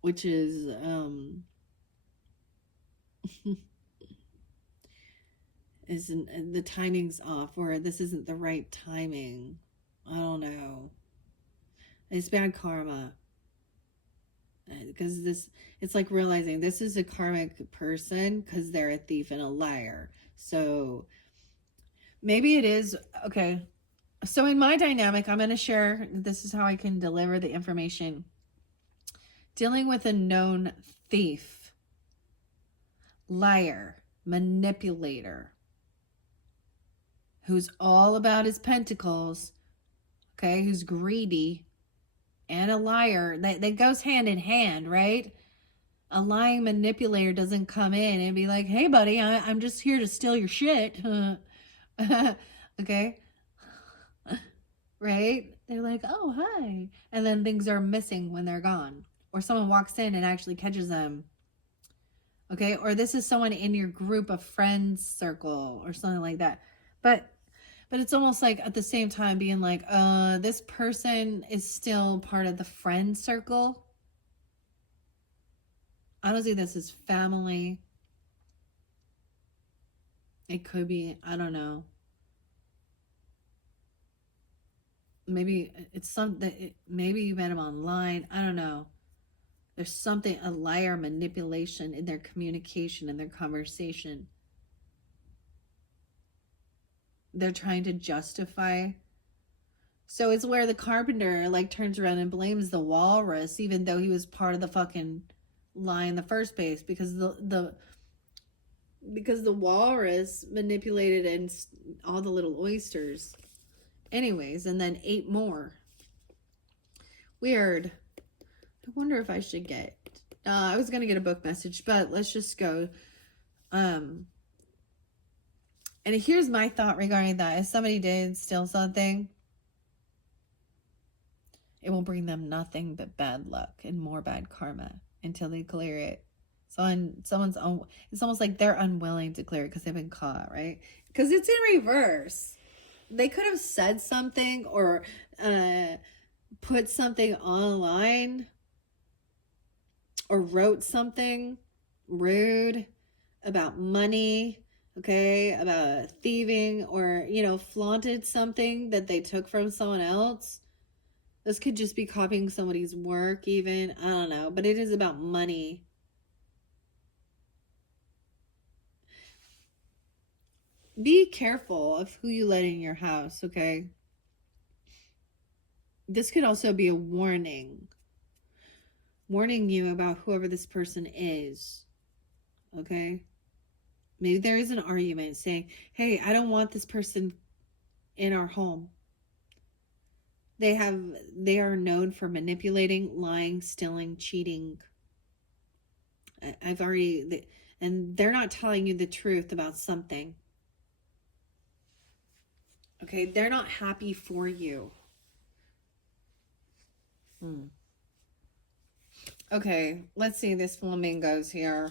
Which is, isn't the timing's off, or this isn't the right timing. I don't know. It's bad karma. Because it's like realizing this is a karmic person because they're a thief and a liar. So maybe it is, okay. So in my dynamic, I'm going to share, this is how I can deliver the information. Dealing with a known thief, liar, manipulator, who's all about his pentacles, okay, who's greedy, and a liar. That goes hand in hand, right? A lying manipulator doesn't come in and be like, hey, buddy, I'm just here to steal your shit. Okay? Right? They're like, oh, hi. And then things are missing when they're gone. or someone walks in and actually catches them. Okay, or this is someone in your group of friends circle or something like that. But it's almost like at the same time being like, this person is still part of the friend circle. I don't see this as family. It could be, I don't know. Maybe it's something, maybe you met him online. I don't know. There's something, a liar manipulation in their communication, in their conversation. They're trying to justify. So it's where the carpenter like turns around and blames the walrus, even though he was part of the fucking lie in the first place, because the walrus manipulated and all the little oysters. Anyways, and then ate more. Weird. I wonder if I should get... I was going to get a book message, but let's just go. And here's my thought regarding that. If somebody did steal something, it will bring them nothing but bad luck and more bad karma until they clear it. So it's almost like they're unwilling to clear it because they've been caught, right? Because it's in reverse. They could have said something or put something online or wrote something rude about money, okay, about thieving, or, flaunted something that they took from someone else. This could just be copying somebody's work even. I don't know, but it is about money. Be careful of who you let in your house, okay? This could also be a warning you about whoever this person is, okay? Maybe there is an argument saying, hey, I don't want this person in our home. They are known for manipulating, lying, stealing, cheating. And they're not telling you the truth about something. Okay, they're not happy for you. Okay, let's see this flamingos here.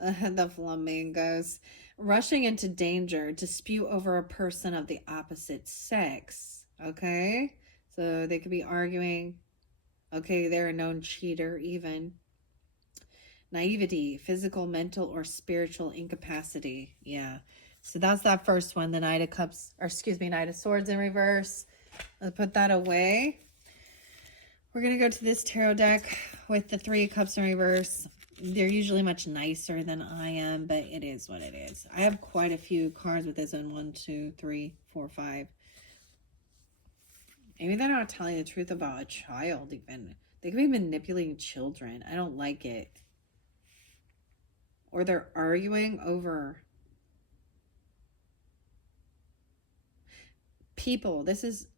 The flamingos. Rushing into danger to spew over a person of the opposite sex. Okay, so they could be arguing. Okay, they're a known cheater even. Naivety, physical, mental, or spiritual incapacity. Yeah. So that's that first one, the Knight of Cups, or excuse me, Knight of Swords in reverse. Let's put that away. We're going to go to this tarot deck with the Three of Cups in reverse. They're usually much nicer than I am, but it is what it is. I have quite a few cards with this one. 1, 2, 3, 4, 5. Maybe they're not telling the truth about a child even. They could be manipulating children. I don't like it. Or they're arguing over people. This is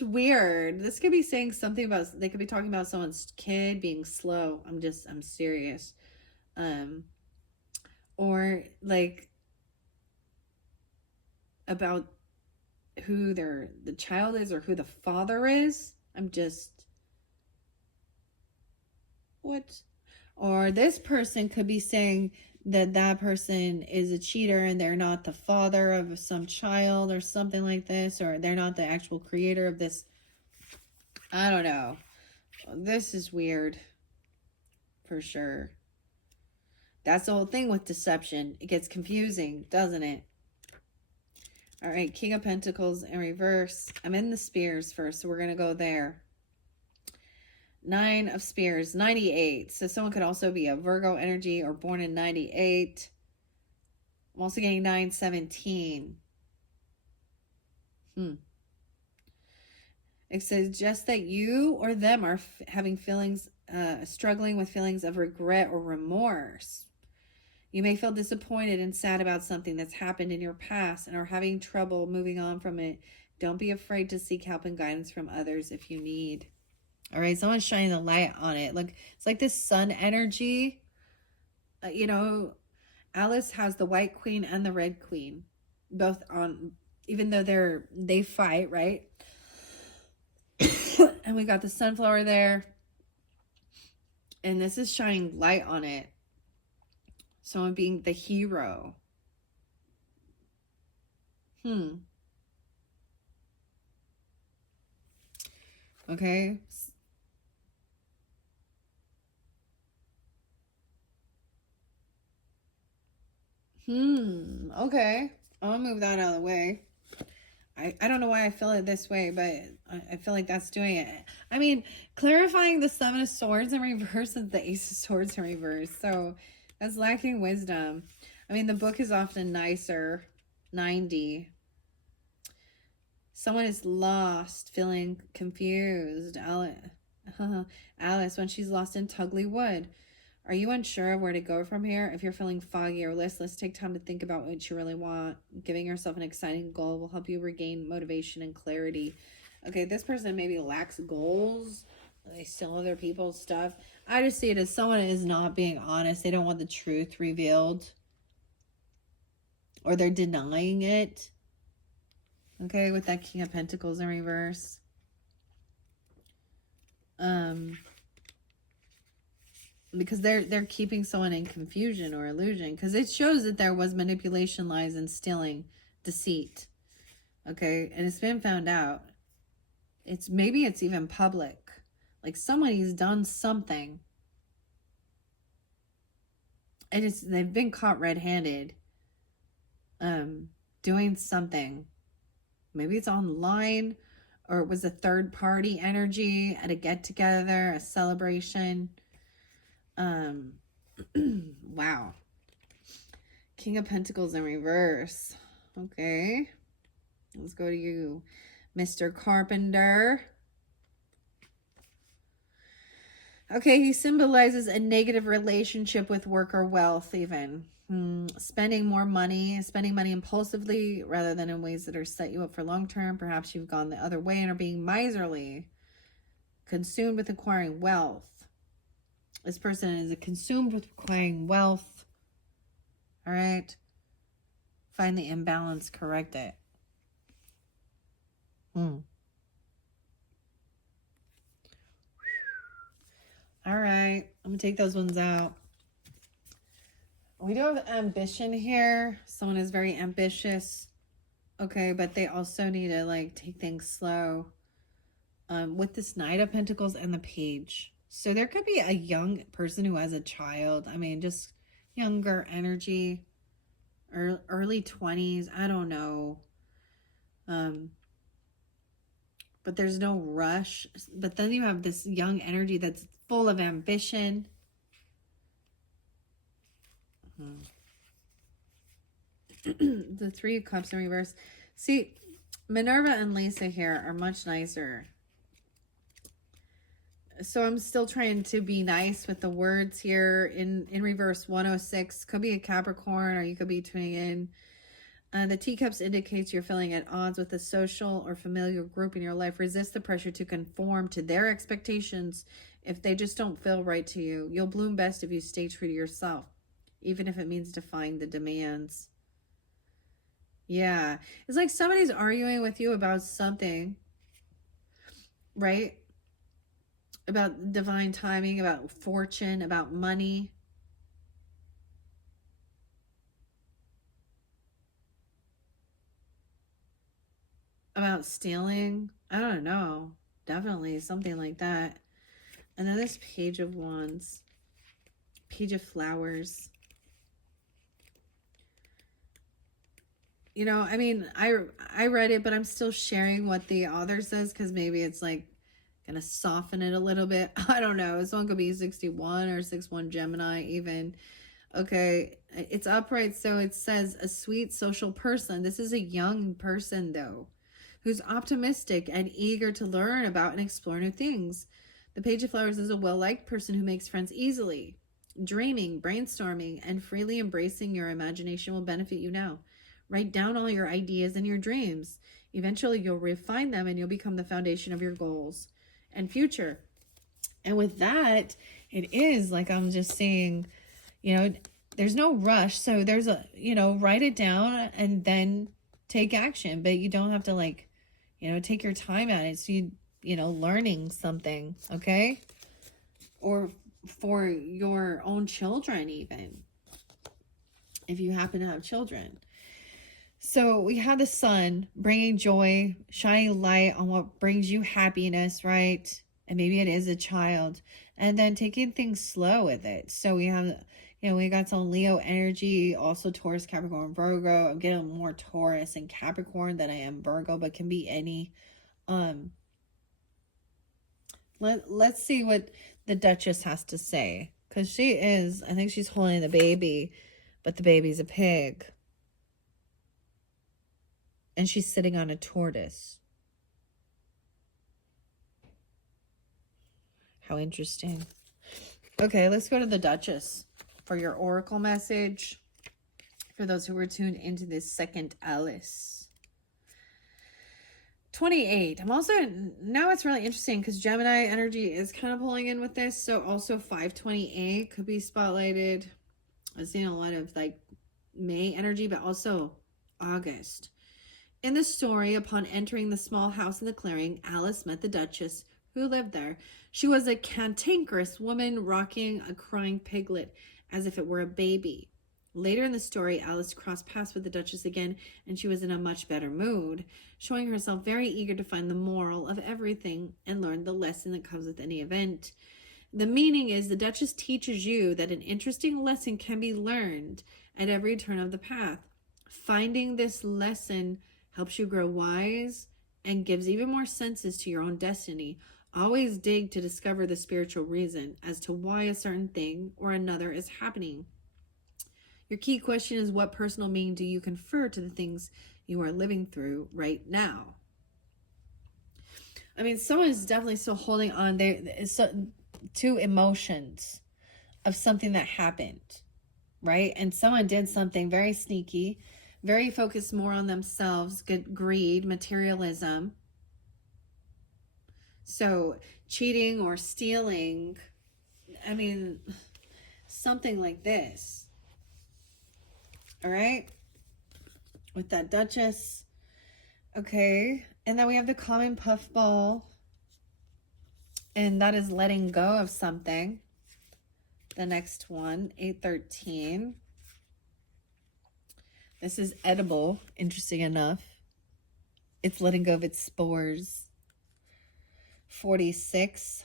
weird. This could be saying something about, they could be talking about someone's kid being slow. I'm serious. Or like about who the child is or who the father is. What? Or this person could be saying that person is a cheater and they're not the father of some child or something like this, or they're not the actual creator of this. I don't know. This is weird for sure. That's the whole thing with deception. It gets confusing, doesn't it? All right, King of Pentacles in reverse. I'm in the Spears first, so we're going to go there. 9 of Spears, 98. So someone could also be a Virgo energy or born in 98. I'm also getting 917. It says just that you or them are having feelings, struggling with feelings of regret or remorse. You may feel disappointed and sad about something that's happened in your past and are having trouble moving on from it. Don't be afraid to seek help and guidance from others if you need. All right, someone's shining the light on it. Like, it's like this sun energy. Alice has the White Queen and the Red Queen, both on, even though they fight, right? And we got the sunflower there. And this is shining light on it. Someone being the hero. Okay. Okay. I'll move that out of the way. I don't know why I feel it this way, but I feel like that's doing it. I mean, clarifying the Seven of Swords in reverse is the Ace of Swords in reverse. So that's lacking wisdom. I mean, the book is often nicer. 90. Someone is lost, feeling confused. Alice, when she's lost in Tugly Wood. Are you unsure of where to go from here? If you're feeling foggy or listless, take time to think about what you really want. Giving yourself an exciting goal will help you regain motivation and clarity. Okay, this person maybe lacks goals. They steal other people's stuff. I just see it as someone is not being honest. They don't want the truth revealed. Or they're denying it. Okay, with that King of Pentacles in reverse. Because they're keeping someone in confusion or illusion, because it shows that there was manipulation, lies, and stealing, deceit. Okay, and it's been found out. Maybe it's even public, like somebody's done something, and they've been caught red-handed, doing something. Maybe it's online, or it was a third-party energy at a get-together, a celebration. Wow. King of Pentacles in reverse. Okay. Let's go to you, Mr. Carpenter. Okay, he symbolizes a negative relationship with work or wealth even. Spending money impulsively rather than in ways that are set you up for long term. Perhaps you've gone the other way and are being miserly, consumed with acquiring wealth. This person is consumed with acquiring wealth. All right. Find the imbalance, correct it. All right. I'm going to take those ones out. We do have ambition here. Someone is very ambitious. Okay, but they also need to take things slow. With this Knight of Pentacles and the Page. So there could be a young person who has a child. I mean, just younger energy, or early 20s. I don't know. But there's no rush. But then you have this young energy that's full of ambition. The Three of Cups in reverse. See, Minerva and Lisa here are much nicer. So I'm still trying to be nice with the words here. In reverse, 106 could be a Capricorn, or you could be tuning in. The teacups indicates you're feeling at odds with a social or familiar group in your life. Resist the pressure to conform to their expectations if they just don't feel right to you. You'll bloom best if you stay true to yourself, even if it means defying the demands. Yeah, it's like somebody's arguing with you about something, right? About divine timing, about fortune, about money. About stealing. I don't know. Definitely something like that. And then this Page of Wands. Page of Flowers. You know, I mean, I read it, but I'm still sharing what the author says, because maybe it's gonna soften it a little bit. I don't know. This one could be 61 or 61 Gemini even. Okay, it's upright, so it says a sweet social person. This is a young person though, who's optimistic and eager to learn about and explore new things. The Page of Flowers is a well-liked person who makes friends easily. Dreaming, brainstorming, and freely embracing your imagination will benefit you now. Write down all your ideas and your dreams. Eventually you'll refine them and you'll become the foundation of your goals and future. And with that, it is like I'm just saying, there's no rush. So there's write it down and then take action, but you don't have to take your time at it. So learning something, okay? Or for your own children, even if you happen to have children. So we have the sun bringing joy, shining light on what brings you happiness, right? And maybe it is a child. And then taking things slow with it. So we have, we got some Leo energy, also Taurus, Capricorn, Virgo. I'm getting more Taurus and Capricorn than I am Virgo, but can be any. Let's see what the Duchess has to say. Because I think she's holding the baby, but the baby's a pig. And she's sitting on a tortoise. How interesting. Okay, let's go to the Duchess for your oracle message. For those who were tuned into this second Alice. 28. Now it's really interesting because Gemini energy is kind of pulling in with this. So also 528 could be spotlighted. I've seen a lot of like May energy, but also August. In the story, upon entering the small house in the clearing, Alice met the Duchess, who lived there. She was a cantankerous woman rocking a crying piglet as if it were a baby. Later in the story, Alice crossed paths with the Duchess again, and she was in a much better mood, showing herself very eager to find the moral of everything and learn the lesson that comes with any event. The meaning is the Duchess teaches you that an interesting lesson can be learned at every turn of the path. Finding this lesson helps you grow wise and gives even more senses to your own destiny. Always dig to discover the spiritual reason as to why a certain thing or another is happening. Your key question is, what personal meaning do you confer to the things you are living through right now? I mean, someone is definitely still holding on to emotions of something that happened, right? And someone did something very sneaky, very focused more on themselves, greed, materialism. So cheating or stealing, I mean, something like this. All right. With that Duchess. Okay. And then we have the common puffball. And that is letting go of something. The next one, 813. This is edible, interesting enough. It's letting go of its spores. 46.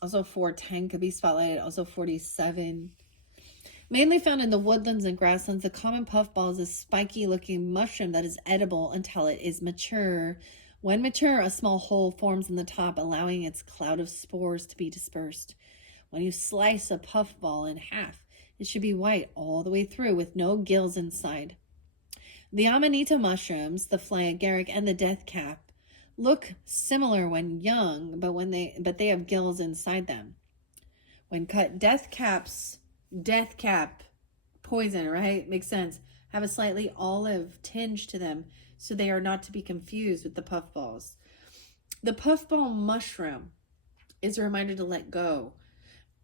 Also 410 could be spotlighted. Also 47. Mainly found in the woodlands and grasslands, the common puffball is a spiky looking mushroom that is edible until it is mature. When mature, a small hole forms in the top, allowing its cloud of spores to be dispersed. When you slice a puffball in half, it should be white all the way through with no gills inside. The amanita mushrooms, the fly agaric, and the death cap look similar when young, but they have gills inside them. When cut, death cap poison, right? Makes sense. Have a slightly olive tinge to them, so they are not to be confused with the puffballs. The puffball mushroom is a reminder to let go.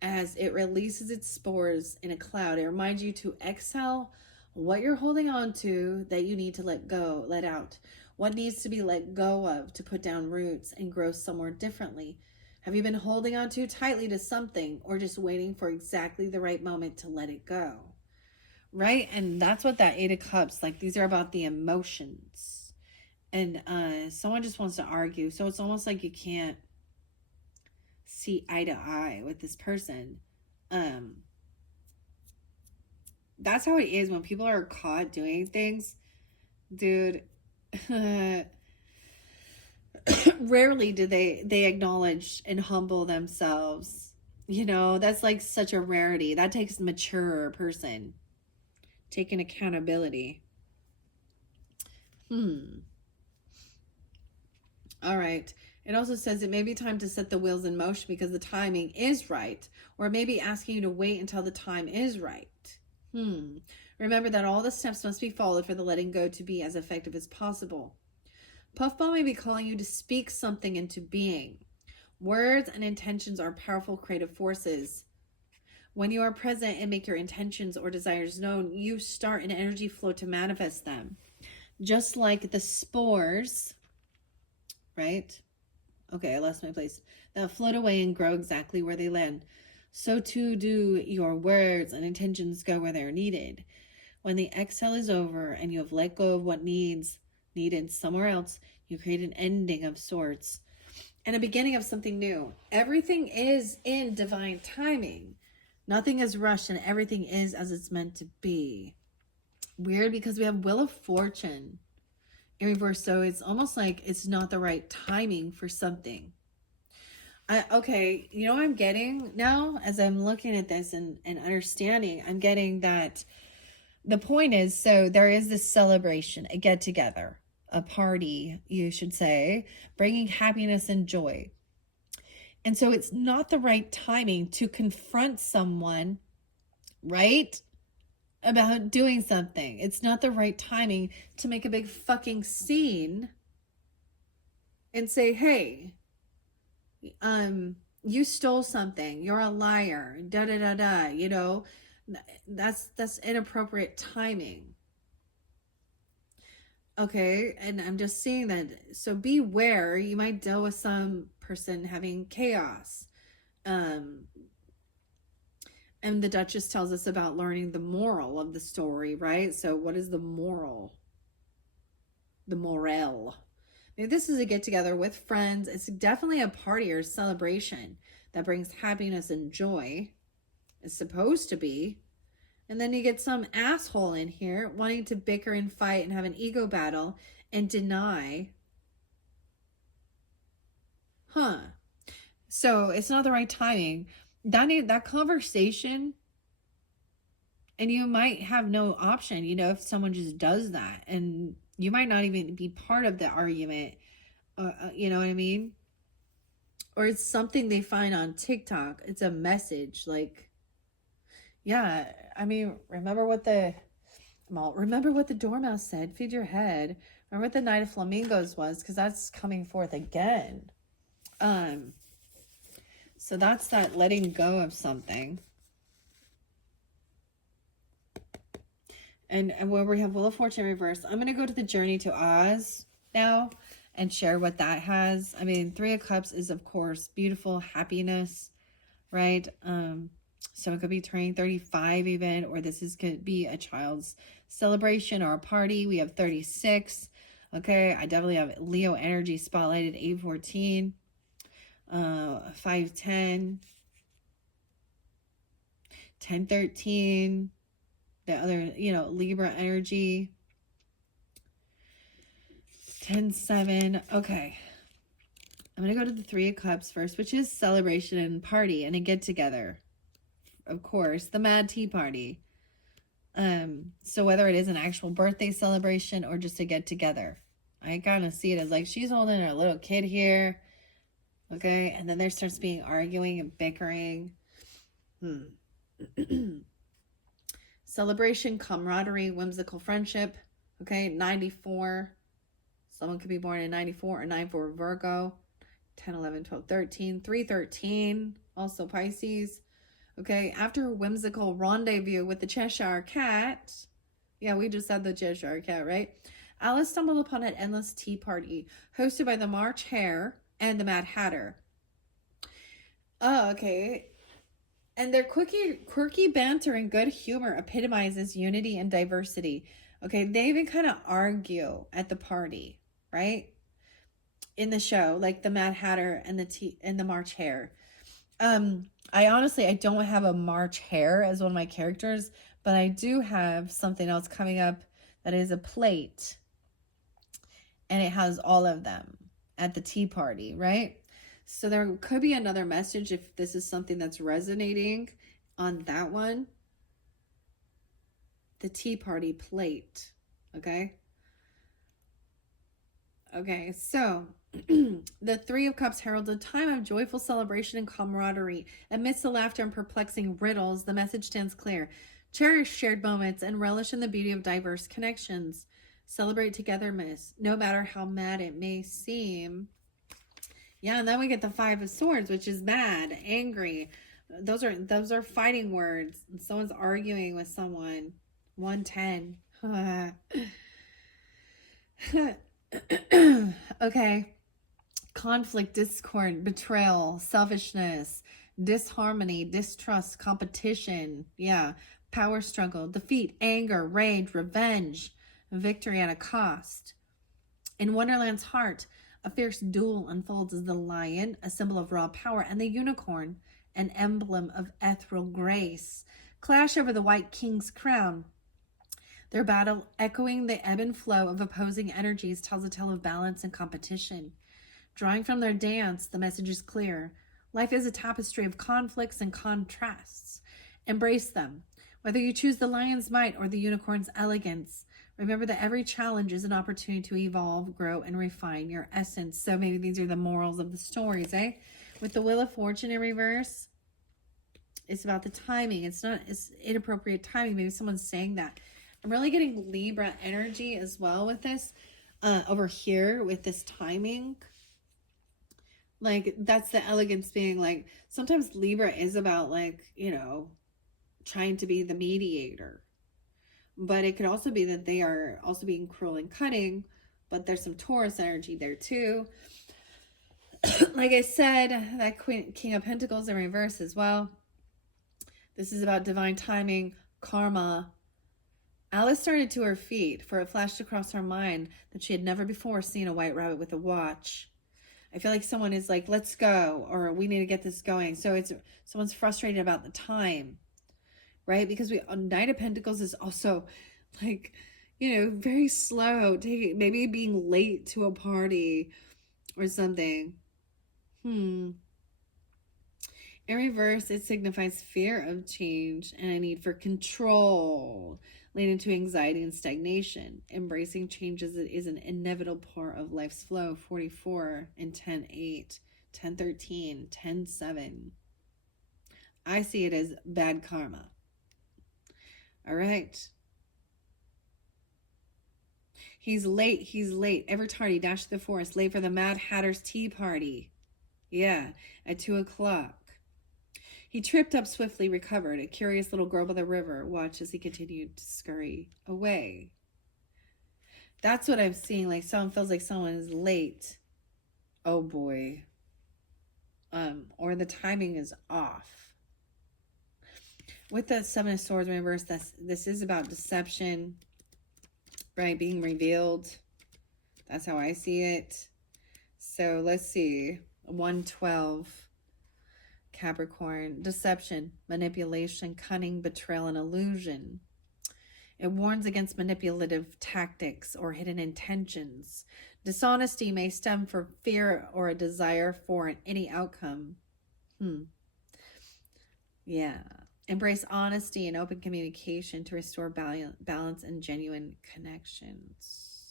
As it releases its spores in a cloud, it reminds you to exhale what you're holding on to that you need to let go, let out. What needs to be let go of to put down roots and grow somewhere differently? Have you been holding on too tightly to something or just waiting for exactly the right moment to let it go? Right? And that's what that 8 of Cups, like these are about the emotions. And someone just wants to argue. So it's almost like you can't see eye to eye with this person. That's how it is when people are caught doing things, dude. Rarely do they acknowledge and humble themselves. That's like such a rarity. That takes a mature person taking accountability. All right. It also says it may be time to set the wheels in motion because the timing is right, or it may be asking you to wait until the time is right. Remember that all the steps must be followed for the letting go to be as effective as possible. Puffball may be calling you to speak something into being. Words and intentions are powerful creative forces. When you are present and make your intentions or desires known, you start an energy flow to manifest them. Just like the spores, right? Okay, I lost my place. That float away and grow exactly where they land. So too do your words and intentions go where they're needed. When the exhale is over and you have let go of what needed somewhere else, you create an ending of sorts and a beginning of something new. Everything is in divine timing. Nothing is rushed and everything is as it's meant to be. Weird because we have Wheel of Fortune in reverse, so it's almost like it's not the right timing for something. Okay, you know what I'm getting now as I'm looking at this and understanding, I'm getting that the point is, so there is this celebration, a get together, a party, you should say, bringing happiness and joy. And so it's not the right timing to confront someone, right? About doing something. It's not the right timing to make a big fucking scene and say, hey, you stole something, you're a liar, da da da da, you know. That's inappropriate timing. Okay, and I'm just seeing that. So beware, you might deal with some person having chaos. And the Duchess tells us about learning the moral of the story, right? So what is the moral? The morale. Maybe this is a get together with friends. It's definitely a party or celebration that brings happiness and joy. It's supposed to be. And then you get some asshole in here wanting to bicker and fight and have an ego battle and deny. So it's not the right timing. That conversation, and you might have no option, you know, if someone just does that, and you might not even be part of the argument. You know what I mean? Or it's something they find on TikTok. It's a message like, yeah, I mean, remember what the dormouse said, feed your head. Remember what the Night of Flamingos was, because that's coming forth again. So that's that letting go of something. And where we have Wheel of Fortune reversed, I'm going to go to the Journey to Oz now and share what that has. I mean, Three of Cups is, of course, beautiful happiness, right? So it could be turning 35 even, or could be a child's celebration or a party. We have 36. Okay, I definitely have Leo energy spotlighted, 814, 510, 1013, the other, you know, Libra energy, 10-7. Okay, I'm going to go to the Three of Cups first, which is celebration and party and a get together. Of course, the Mad Tea Party. So whether it is an actual birthday celebration or just a get together, I kind of see it as like she's holding her little kid here. Okay, and then there starts being arguing and bickering. Celebration, camaraderie, whimsical friendship. Okay, 94. Someone could be born in 94 or 94 Virgo. 10, 11, 12, 13. 313, also Pisces. Okay, after a whimsical rendezvous with the Cheshire Cat. Yeah, we just said the Cheshire Cat, right? Alice stumbled upon an endless tea party hosted by the March Hare and the Mad Hatter. Oh, okay. And their quirky banter and good humor epitomizes unity and diversity. Okay, they even kind of argue at the party, right? In the show, like the Mad Hatter and the March Hare. I don't have a March Hare as one of my characters, but I do have something else coming up that is a plate. And it has all of them at the tea party, right? So there could be another message if this is something that's resonating on that one. The tea party plate, okay? Okay, so the Three of Cups heralds a time of joyful celebration and camaraderie. Amidst the laughter and perplexing riddles, the message stands clear. Cherish shared moments and relish in the beauty of diverse connections. Celebrate together, miss, no matter how mad it may seem. Yeah, and then we get the Five of Swords, which is mad, angry. Those are fighting words. Someone's arguing with someone. 110. Okay. conflict, discord, betrayal, selfishness, disharmony, distrust, competition. Yeah. Power struggle, defeat, anger, rage, revenge, victory at a cost. In Wonderland's heart, a fierce duel unfolds as the lion, a symbol of raw power, and the unicorn, an emblem of ethereal grace, clash over the White King's crown. Their battle, echoing the ebb and flow of opposing energies, tells a tale of balance and competition. Drawing from their dance, the message is clear. Life is a tapestry of conflicts and contrasts. Embrace them. Whether you choose the lion's might or the unicorn's elegance, remember that every challenge is an opportunity to evolve, grow, and refine your essence. So maybe these are the morals of the stories, eh? With the Wheel of Fortune in reverse, it's about the timing. It's inappropriate timing. Maybe someone's saying that. I'm really getting Libra energy as well with this. Over here with this timing. Like, that's the elegance being like, sometimes Libra is about like, you know, trying to be the mediator. But it could also be that they are also being cruel and cutting, but there's some Taurus energy there too. Like I said, that King of Pentacles in reverse as well. This is about divine timing, karma. Alice started to her feet, for it flashed across her mind that she had never before seen a white rabbit with a watch. I feel like someone is like, let's go, or we need to get this going. So it's someone's frustrated about the time, right? Because Knight of Pentacles is also like, you know, very slow, maybe being late to a party or something. In reverse, it signifies fear of change and a need for control, leading to anxiety and stagnation. Embracing changes is an inevitable part of life's flow. 44 and 10-8, 10-13, 10-7. I see it as bad karma. All right. He's late. Ever tardy, dash to the forest, late for the Mad Hatter's tea party. Yeah, at 2 o'clock. He tripped up swiftly, recovered. A curious little girl by the river watched as he continued to scurry away. That's what I'm seeing. Like, someone feels like someone is late. Oh boy. Or the timing is off. With the Seven of Swords in reverse, this is about deception, right? Being revealed. That's how I see it. So let's see. 112. Capricorn, deception, manipulation, cunning, betrayal, and illusion. It warns against manipulative tactics or hidden intentions. Dishonesty may stem from fear or a desire for any outcome. Yeah. Embrace honesty and open communication to restore balance and genuine connections.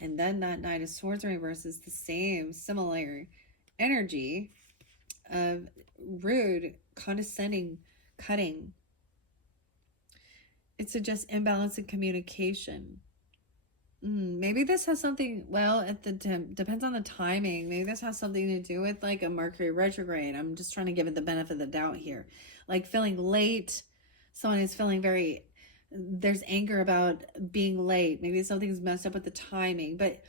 And then that Knight of Swords in reverse is the same, similar energy of rude, condescending, cutting. It suggests imbalance in communication. Maybe this has something, well, depends on the timing. Maybe this has something to do with like a Mercury retrograde. I'm just trying to give it the benefit of the doubt here. Like feeling late. Someone is feeling there's anger about being late. Maybe something's messed up with the timing, but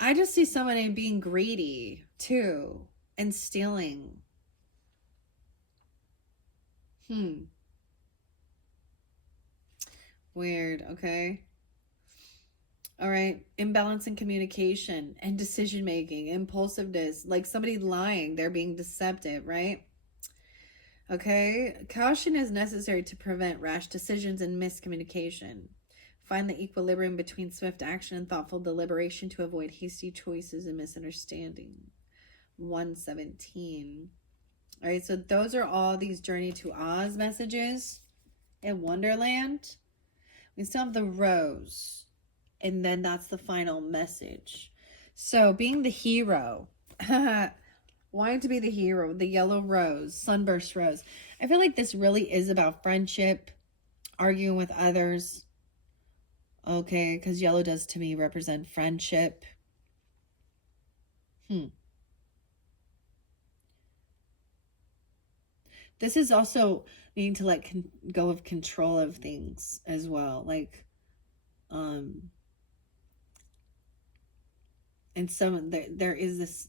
I just see somebody being greedy too and stealing. Weird. Okay. All right. Imbalance in communication and decision making, impulsiveness, like somebody lying, they're being deceptive, right? Okay. Caution is necessary to prevent rash decisions and miscommunication. Find the equilibrium between swift action and thoughtful deliberation to avoid hasty choices and misunderstanding. 117. All right, so those are all these Journey to Oz messages in Wonderland. We still have the rose, and then that's the final message. So being the hero, wanting to be the hero, the yellow rose, sunburst rose. I feel like this really is about friendship, arguing with others. Okay, because yellow does to me represent friendship. This is also needing to let go of control of things as well. Like, And there is this,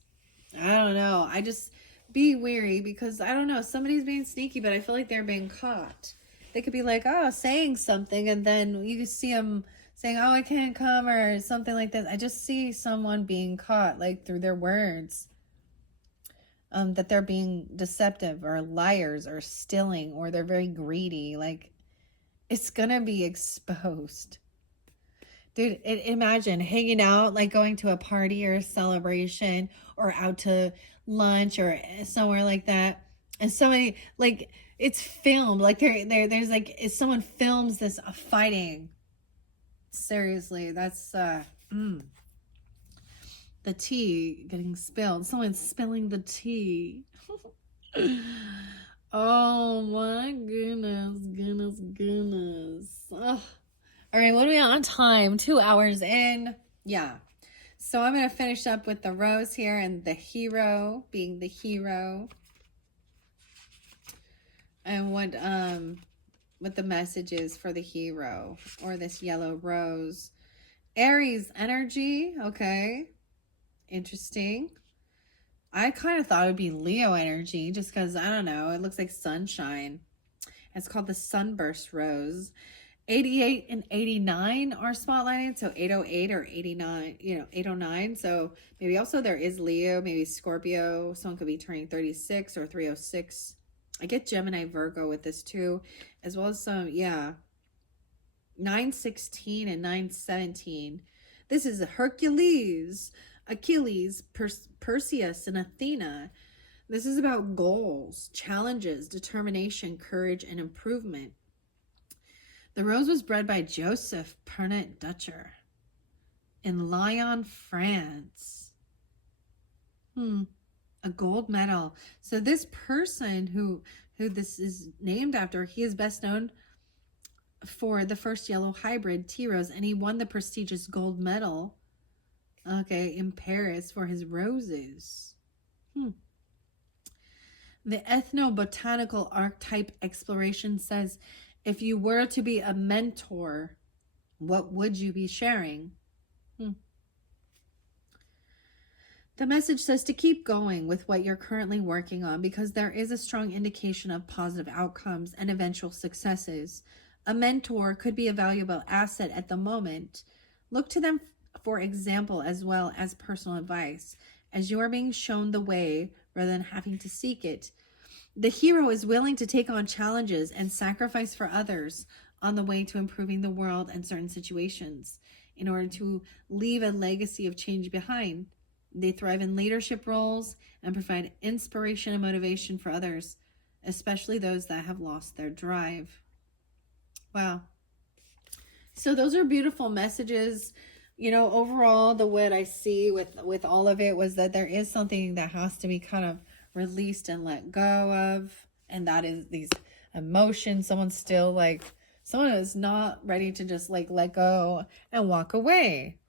I don't know. I just be wary because I don't know. Somebody's being sneaky, but I feel like they're being caught. They could be like, oh, saying something, and then you see them saying, oh, I can't come, or something like that. I just see someone being caught, like through their words, that they're being deceptive or liars or stealing, or they're very greedy. Like, it's gonna be exposed. Dude, imagine hanging out, like going to a party or a celebration or out to lunch or somewhere like that. And somebody, like, it's filmed. Like, there's like, if someone films this fighting. Seriously, that's, the tea getting spilled. Someone's spilling the tea. Oh my goodness, goodness. Ugh. All right, what are we on time? 2 hours in. Yeah. So I'm going to finish up with the rose here and the hero being the hero. And what the message is for the hero or this yellow rose. Aries energy. Okay. Interesting. I kind of thought it would be Leo energy just because, I don't know, it looks like sunshine. It's called the Sunburst Rose. 88 and 89 are spotlighted, so 808 or 89, 809. So maybe also there is Leo, maybe Scorpio. Someone could be turning 36 or 306. I get Gemini, Virgo with this too, as well as some, 916 and 917. This is Hercules, Achilles, Perseus, and Athena. This is about goals, challenges, determination, courage, and improvement. The rose was bred by Joseph Pernet Dutcher in Lyon, France. A gold medal. So this person who this is named after, he is best known for the first yellow hybrid tea rose, and he won the prestigious gold medal, in Paris for his roses. The ethnobotanical archetype exploration says, if you were to be a mentor, what would you be sharing? The message says to keep going with what you're currently working on because there is a strong indication of positive outcomes and eventual successes. A mentor could be a valuable asset at the moment. Look to them for example as well as personal advice, as you are being shown the way rather than having to seek it. The hero is willing to take on challenges and sacrifice for others on the way to improving the world and certain situations in order to leave a legacy of change behind. They thrive in leadership roles and provide inspiration and motivation for others, especially those that have lost their drive. Wow. So those are beautiful messages. Overall, what I see with all of it was that there is something that has to be kind of released and let go of, and that is these emotions. Someone is not ready to just let go and walk away,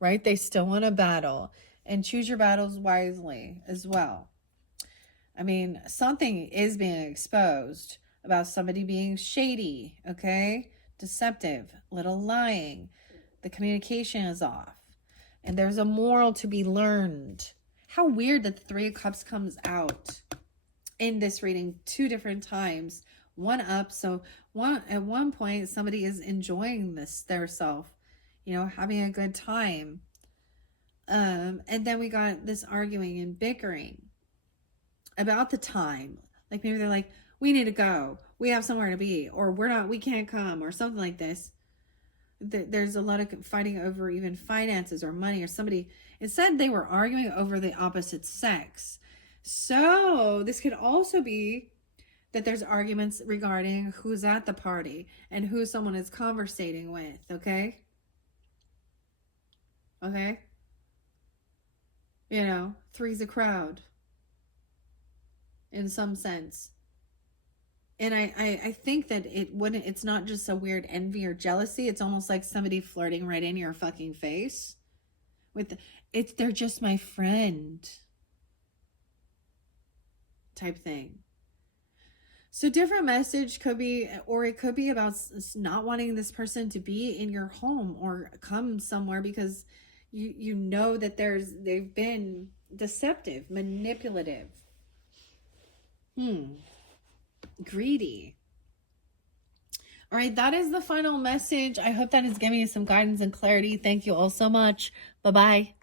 right? They still want to battle, and choose your battles wisely as well. I mean, something is being exposed about somebody being shady, deceptive, little lying. The communication is off, and there's a moral to be learned. How weird that the Three of Cups comes out in this reading 2 different times. One up, so at one point somebody is enjoying their self, having a good time. And then we got this arguing and bickering about the time. Like maybe they're like, we need to go. We have somewhere to be, or we can't come, or something like this. There's a lot of fighting over even finances or money or somebody. It said they were arguing over the opposite sex. So this could also be that there's arguments regarding who's at the party and who someone is conversating with, okay? Three's a crowd in some sense. And I think that it's not just a weird envy or jealousy. It's almost like somebody flirting right in your fucking face. They're just my friend type thing. So different message could be, or it could be about not wanting this person to be in your home or come somewhere because, You know that they've been deceptive, manipulative, greedy. All right, that is the final message. I hope that is giving you some guidance and clarity. Thank you all so much. Bye-bye.